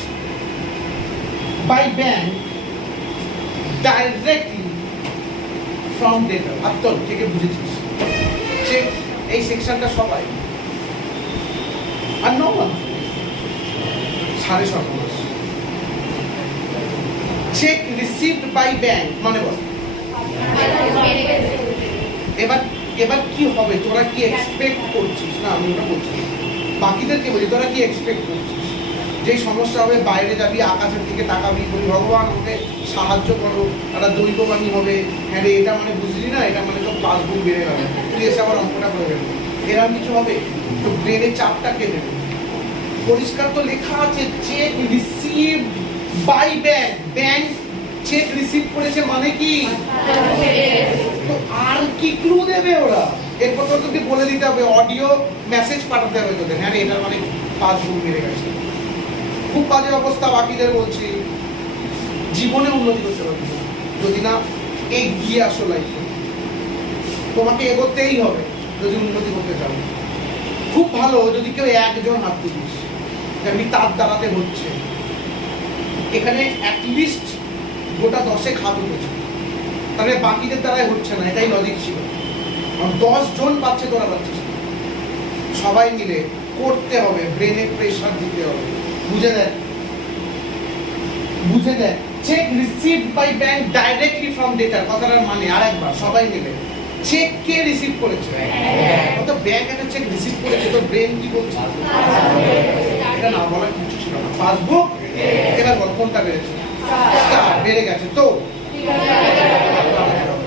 by bank directly from debtor. আর তোর কে কে বুঝেছিস? চেক এই সেকশনটা সবাই আর নো ওয়ান সাড়ে সর্বনাশ। চেক রিসিভড বাই ব্যাংক মানে বল। এবার এবার কি হবে? তোরা কি এক্সপেক্ট করছিস? না আমি ওটা বলছি, বাকিদেরকে বলি, তোরা কি এক্সপেক্ট করছিস? যেই সমস্যা হবে বাইরে যাবি, আকাশের দিকে তাকাবি, বলি ভগবান আমাকে সাহায্য করো, একটা দৈববাণী হবে, হ্যাঁ রে এটা মানে বুঝলি না, এটা মানে তো পাসবুক বেড়ে গেল, তুই এসে আবার অঙ্কটা করে দেবে, এরকম কিছু হবে? তো ব্রেনে চাপটা কে দেবে? পরিষ্কার তো লেখা আছে cheque received by bank. Bank cheque receive করেছে মানে কি? তো আর কি ক্লু দেবে ওরা? এরপর তোকে বলে দিতে হবে, অডিও মেসেজ পাঠাতে হবে তোদের, হ্যাঁ এটার মানে পাসবুক বেড়ে গেছে। খুব বাজে অবস্থা। বাকিদের বলছি জীবনে উন্নতি করতে পারবে না যদি না এগিয়ে আসো লাইফে। তোমাকে এগোতেই হবে যদি উন্নতি করতে চাও। খুব ভালো যদি কেউ একজন হাত তুলিস, যেমনি তার দ্বারাতে হচ্ছে। এখানে অ্যাটলিস্ট গোটা 10 হাত উঠেছে, তাহলে বাকিদের দ্বারাই হচ্ছে না, এটাই লজিক ছিল। 10 জন পাচ্ছে, তোরা পাচ্ছিস। সবাই মিলে করতে হবে, ব্রেনে প্রেশার দিতে হবে। বুঝে দেখ, বুঝে দেখ। Cheque received by bank directly from debtor কথাটার মানে আরেকবার সবাই মিলে, চেক কে রিসিভ করেছে? তো ব্যাংক একটা চেক রিসিভ করেছে, তো ব্রেন কি বলছে? এটা না বলার কিছু ছিল না। পাসবুক। এবার বল কোনটা বেড়েছে? স্টার বেড়ে গেছে। তো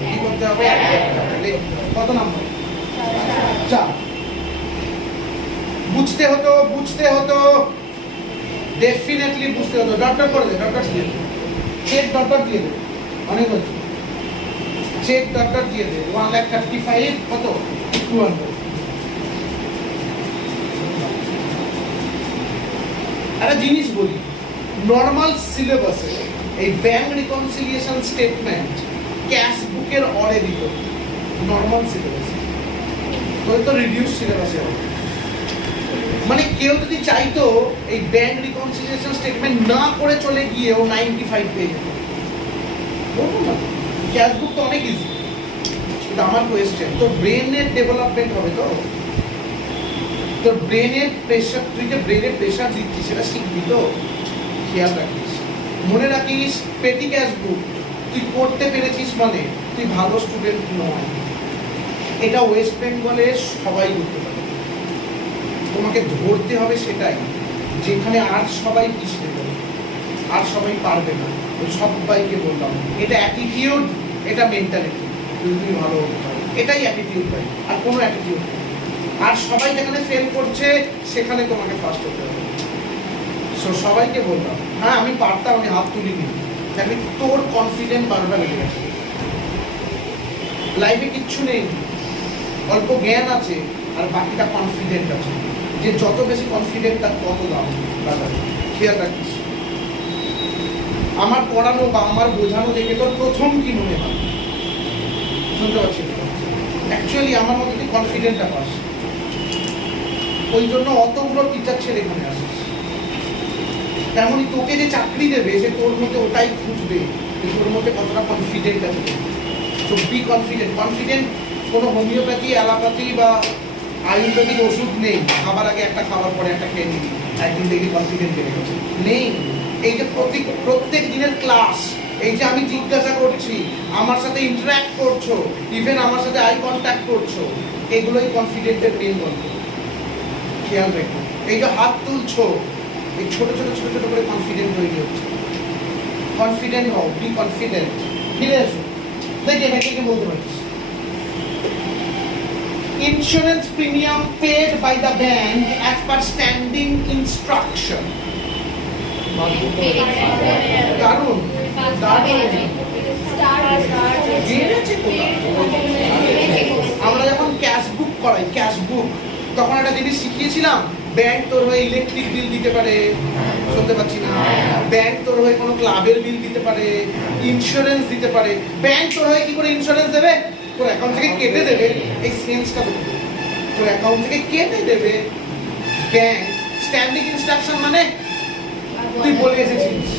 কি করতে হবে? কত নাম্বার? 4। বুঝতে হতো, বুঝতে হতো, ডেফিনেটলি বুঝতে হতো। ডক্টর করে দে, ডক্টর দিয়ে দে, চেক ডক্টর দিয়ে দে, অনেক হচ্ছে। চেক ডক্টর দিয়ে দে 1,35,000 কত? 200। একটা জিনিস বলি, নর্মাল সিলেবাসে এই ব্যাংক রিকনসিলিয়েশন স্টেটমেন্ট ক্যাশ বুকের অরে দিত নর্মাল সিলেবাসে, তো রিডিউস সিলেবাসে হবে। মানে কেউ যদি চাইতো এই ব্যাংক রিকনসিলিয়েশন স্টেটমেন্ট না করে চলে গিয়েও 95 পেয়ে যেত। বলবো না ক্যাশ বুক তো অনেক ইজি, কিন্তু আমার কোয়েশ্চেন তোর ব্রেনের ডেভেলপমেন্ট হবে তো? তোর ব্রেনের প্রেশার, তুই যে ব্রেনের প্রেশার দিচ্ছিস সেটা শিখবি তো? খেয়াল রাখিস, মনে রাখিস পেটি ক্যাশ বুক তুই করতে পেরেছিস মানে তুই ভালো স্টুডেন্ট নয়। এটা ওয়েস্ট বেঙ্গলে সবাই করতে পারে, তোমাকে ধরতে হবে সেটাই। যেখানে আর সবাই পিছিয়ে যাবে, আর সবাই পারবে না, ওই সবাইকে বললাম এটা অ্যাটিটিউড, এটা মেন্টালিটি, তুমি ভালো হতে পারো, এটাই অ্যাটিটিউড ভাই, আর কোনো অ্যাটিটিউড নেই। আর সবাই যেখানে ফেল করছে সেখানে তোমাকে ফার্স্ট হতে হবে। সো সবাইকে বললাম হ্যাঁ আমি পারতাম, আমি হাত তুলিনি, তাহলে তোর কনফিডেন্ট বারোটা বেড়ে গেছে। লাইফে কিচ্ছু নেই, অল্প জ্ঞান আছে আর বাকিটা কনফিডেন্ট আছে, যে যত বেশি কনফিডেন্ট তার তত দাম বাজারে। খেয়াল রাখিস, আমার পড়ানো বা আমার বোঝানো দেখে তোর প্রথম কি মনে হয়? শুনতে পাচ্ছি অ্যাকচুয়ালি আমার মধ্যে তুই কনফিডেন্টটা পাস, ওই জন্য অতগুলো টিচার ছেড়ে এখানে আসিস। তেমনই তোকে যে চাকরি দেবে সে তোর মধ্যে ওটাই খুঁজবে যে তোর মধ্যে কতটা কনফিডেন্ট আছে। তো বি কনফিডেন্ট। কনফিডেন্ট কোনো হোমিওপ্যাথি, অ্যালোপ্যাথি বা আয়ুর্বেদিক ওষুধ নেই, খাবার আগে একটা, খাবার পরে একটা খেয়ে নিবি একদিন দেখি কনফিডেন্ট বেড়ে গেছে, নেই। এই যে প্রত্যেক দিনের ক্লাস, এই যে আমি জিজ্ঞাসা করছি, আমার সাথে ইন্টারঅ্যাক্ট করছো, ইভেন আমার সাথে আই কন্ট্যাক্ট করছো, এগুলোই কনফিডেন্টের মেন গল্প। খেয়াল রেখো, এই যে হাত তুলছো, এই ছোট ছোট ছোট ছোট করে কনফিডেন্ট তৈরি হচ্ছে। কনফিডেন্ট হও, বি কনফিডেন্ট। ফিরে এসো, দেখি এটা কে বলতে পারিস। Insurance premium paid by the bank as per standing instruction. দারুণ দারুণ। আমরা যখন ক্যাশ বুক করাই, ক্যাশ বুক, তখন একটা জিনিস শিখিয়েছিলাম, ব্যাংক তোর হয়ে ইলেকট্রিক বিল দিতে পারে, শুনতে পাচ্ছি না, ব্যাংক তোর হয়ে কোনো ক্লাবের বিল দিতে পারে, ইন্স্যুরেন্স দিতে পারে। ব্যাংক তোর হয়ে কি করে ইন্স্যুরেন্স দেবে? তোর অ্যাকাউন্ট থেকে কেটে দেবে, এই সেন্সটা তোর অ্যাকাউন্ট থেকে কেটে দেবে ব্যাংক। স্ট্যান্ডিং ইনস্ট্রাকশন মানে তুই বলে এসেছিস,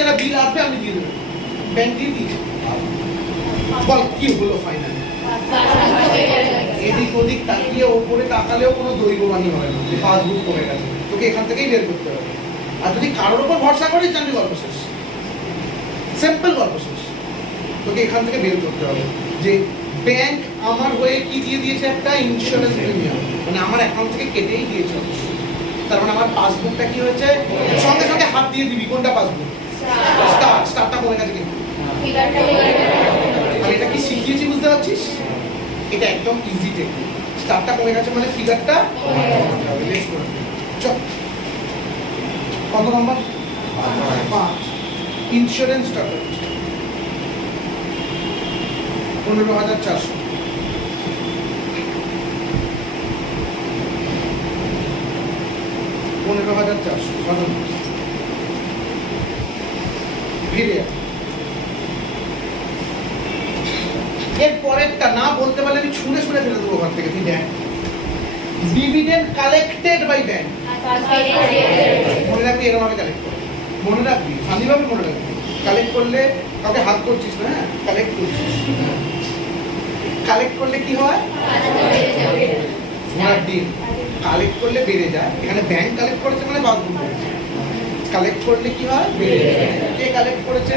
যারা বিল আসবে আমি দিয়ে দেবো, ব্যাংক দিয়ে দিই। বল কি হলো ফাইনাল? এদিক ওদিক তাকিয়ে ওপরে তাকালেও কোনো দৈববাণী হয় না, পাসবুক কমে গেছে, তোকে এখান থেকেই বের করতে হবে। আর যদি কারোর উপর ভরসা করিস জানবি গল্প শেষ, সিম্পল গল্প শেষ। তোকে এখান থেকে বের করতে হবে যে ব্যাংক আমার হয়ে কি দিয়ে দিয়েছে, একটা ইন্স্যুরেন্স প্রিমিয়াম, মানে আমার অ্যাকাউন্ট থেকে কেটেই দিয়েছে। তার মানে আমার পাসবুকটা কি হয়েছে, সঙ্গে সঙ্গে হাত দিয়ে দিবি কোনটা পাসবুক, স্টারটা কমে গেছে কিন্তু। আর এটা কি শিখিয়েছি বুঝতে পারছিস? এটা একদম ইজি টেকনিক। স্টারটা কমে গেছে মানে ফিগারটা কত নম্বর? 5। ইন্স্যুরেন্সটা 15,400। এর পরেরটা না বলতে পারলে আমি ছুঁড়ে ছুঁড়ে ফেলে দেবো ওখান থেকে। তুই দেখ, ডিভিডেন্ড কালেক্টেড বাই ব্যাংক। মনে রাখবি এরকম ভাবে কালেক্ট করে, মনে রাখবি, ফানিভাবে মনে রাখবি। কালেক্ট করলে কাউকে হাত করছিস না, হ্যাঁ কালেক্ট করছিস। কালেক্ট করলে কি হয়? কালেক্ট করলে বেড়ে যায়। এখানে ব্যাংক কালেক্ট করেছে মানে পাসবুক কালেক্ট করলে কি হয়? বেড়ে যায়। কে কালেক্ট করেছে?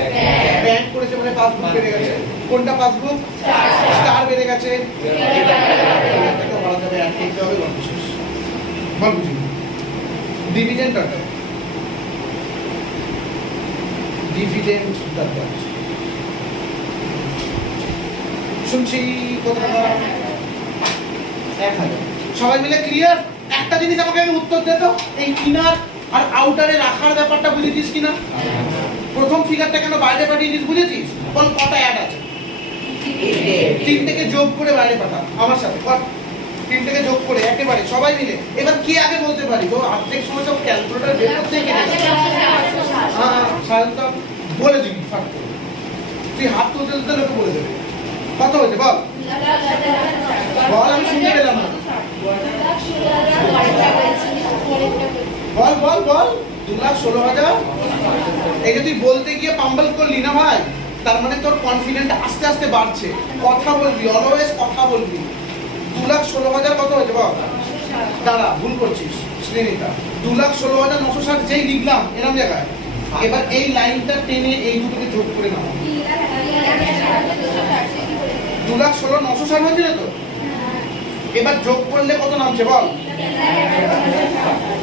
ব্যাংক করেছে মানে পাসবুক বেড়ে গেছে। কোনটা পাসবুক? স্টার বেড়ে গেছে। বলা যাবে এক করতে হবে, গল্প শেষ। বল বুঝি ডিভিডেন্ড ডাটা, ডিভিডেন্ড ডাটা শুনছি কত টাকা? 1,000। সবাই মিলে ক্লিয়ার? একটা জিনিস আমাকে আমি উত্তর দে তো, এই ইনার আর আউটারে রাখার ব্যাপারটা বুঝেছিস কিনা? প্রথম ফিগারটা কেন বাইরে পাঠিয়ে দিস বুঝেছিস? বল কটা অ্যাড আছে? 3 থেকে যোগ করে বাইরে পাঠা আমার সাথে। 3 থেকে যোগ করে একেবারে সবাই মিলে। এবার কে আগে বলতে পারি? তো অর্ধেক সময় সব ক্যালকুলেটর বের করতে গিয়ে হ্যাঁ সায়ন্তন বলে দিবি ফাট করে। তুই হাত তুলতে তুলতে লোকে বলে দেবে কত হয়েছে বল। বল আমি শুনতে পেলাম না। বল বল বল 2,16,000। এই যে তুই বলতে গিয়ে পাম্বল করলি না ভাই, তার মানে তোর কনফিডেন্ট আস্তে আস্তে বাড়ছে। কথা বলবি, অলওয়েজ কথা বলবি। 2,16,000 কত হয়েছে বল? দাঁড়া ভুল করছিস শ্রেণীটা। 2,16,960 যেই লিখলাম এরকম জায়গায়, এবার এই লাইনটা টেনে এই দুটোকে যোগ করে নাও। 2,16,960 হয়েছিল তো, এবার যোগ করলে কত নামছে বল?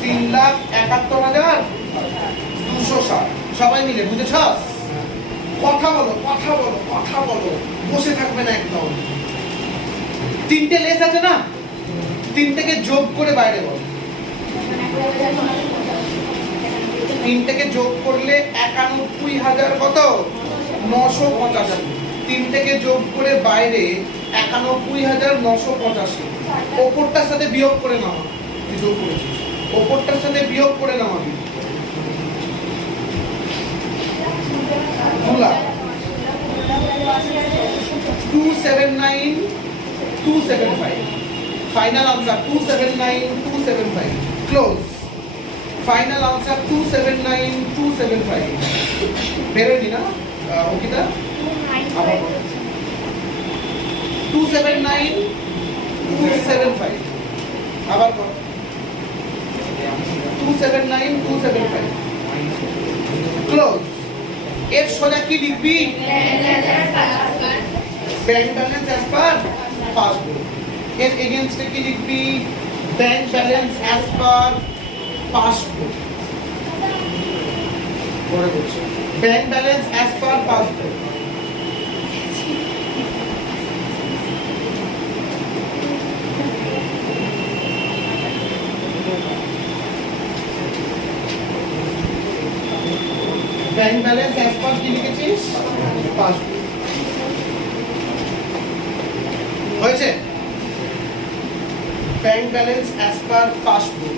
3,71,260। সবাই মিলে বুঝেছস? কথা বলো কথা বলো কথা বলো, বসে থাকবে না একদম। তিনটে লেস আছে না, তিনটেকে যোগ করে বাইরে বল। তিনটেকে যোগ করলে 91,000 কত? 985। তিনটেকে যোগ করে বাইরে 91,985। ওপরটার সাথে বিয়োগ করে নামা, তুই যোগ করেছিস, ওপরটার সাথে বিয়োগ করে নামাবি। 279,275। Final answer 279,275। Close. Final answer 279,275। বেরোয়নি না অঙ্কিতা? 279,275। আবার কর। 279,275। ক্লোজ। এর সোজা কি লিখবি? Bank balance as per passbook. এর এগেইনস্টে কি লিখবি? Bank balance as per passbook. পরে বলছি bank balance as per passbook. Bank balance as পার কি লিখেছিস? পাসবুক। হয়েছে? Bank balance as per passbook.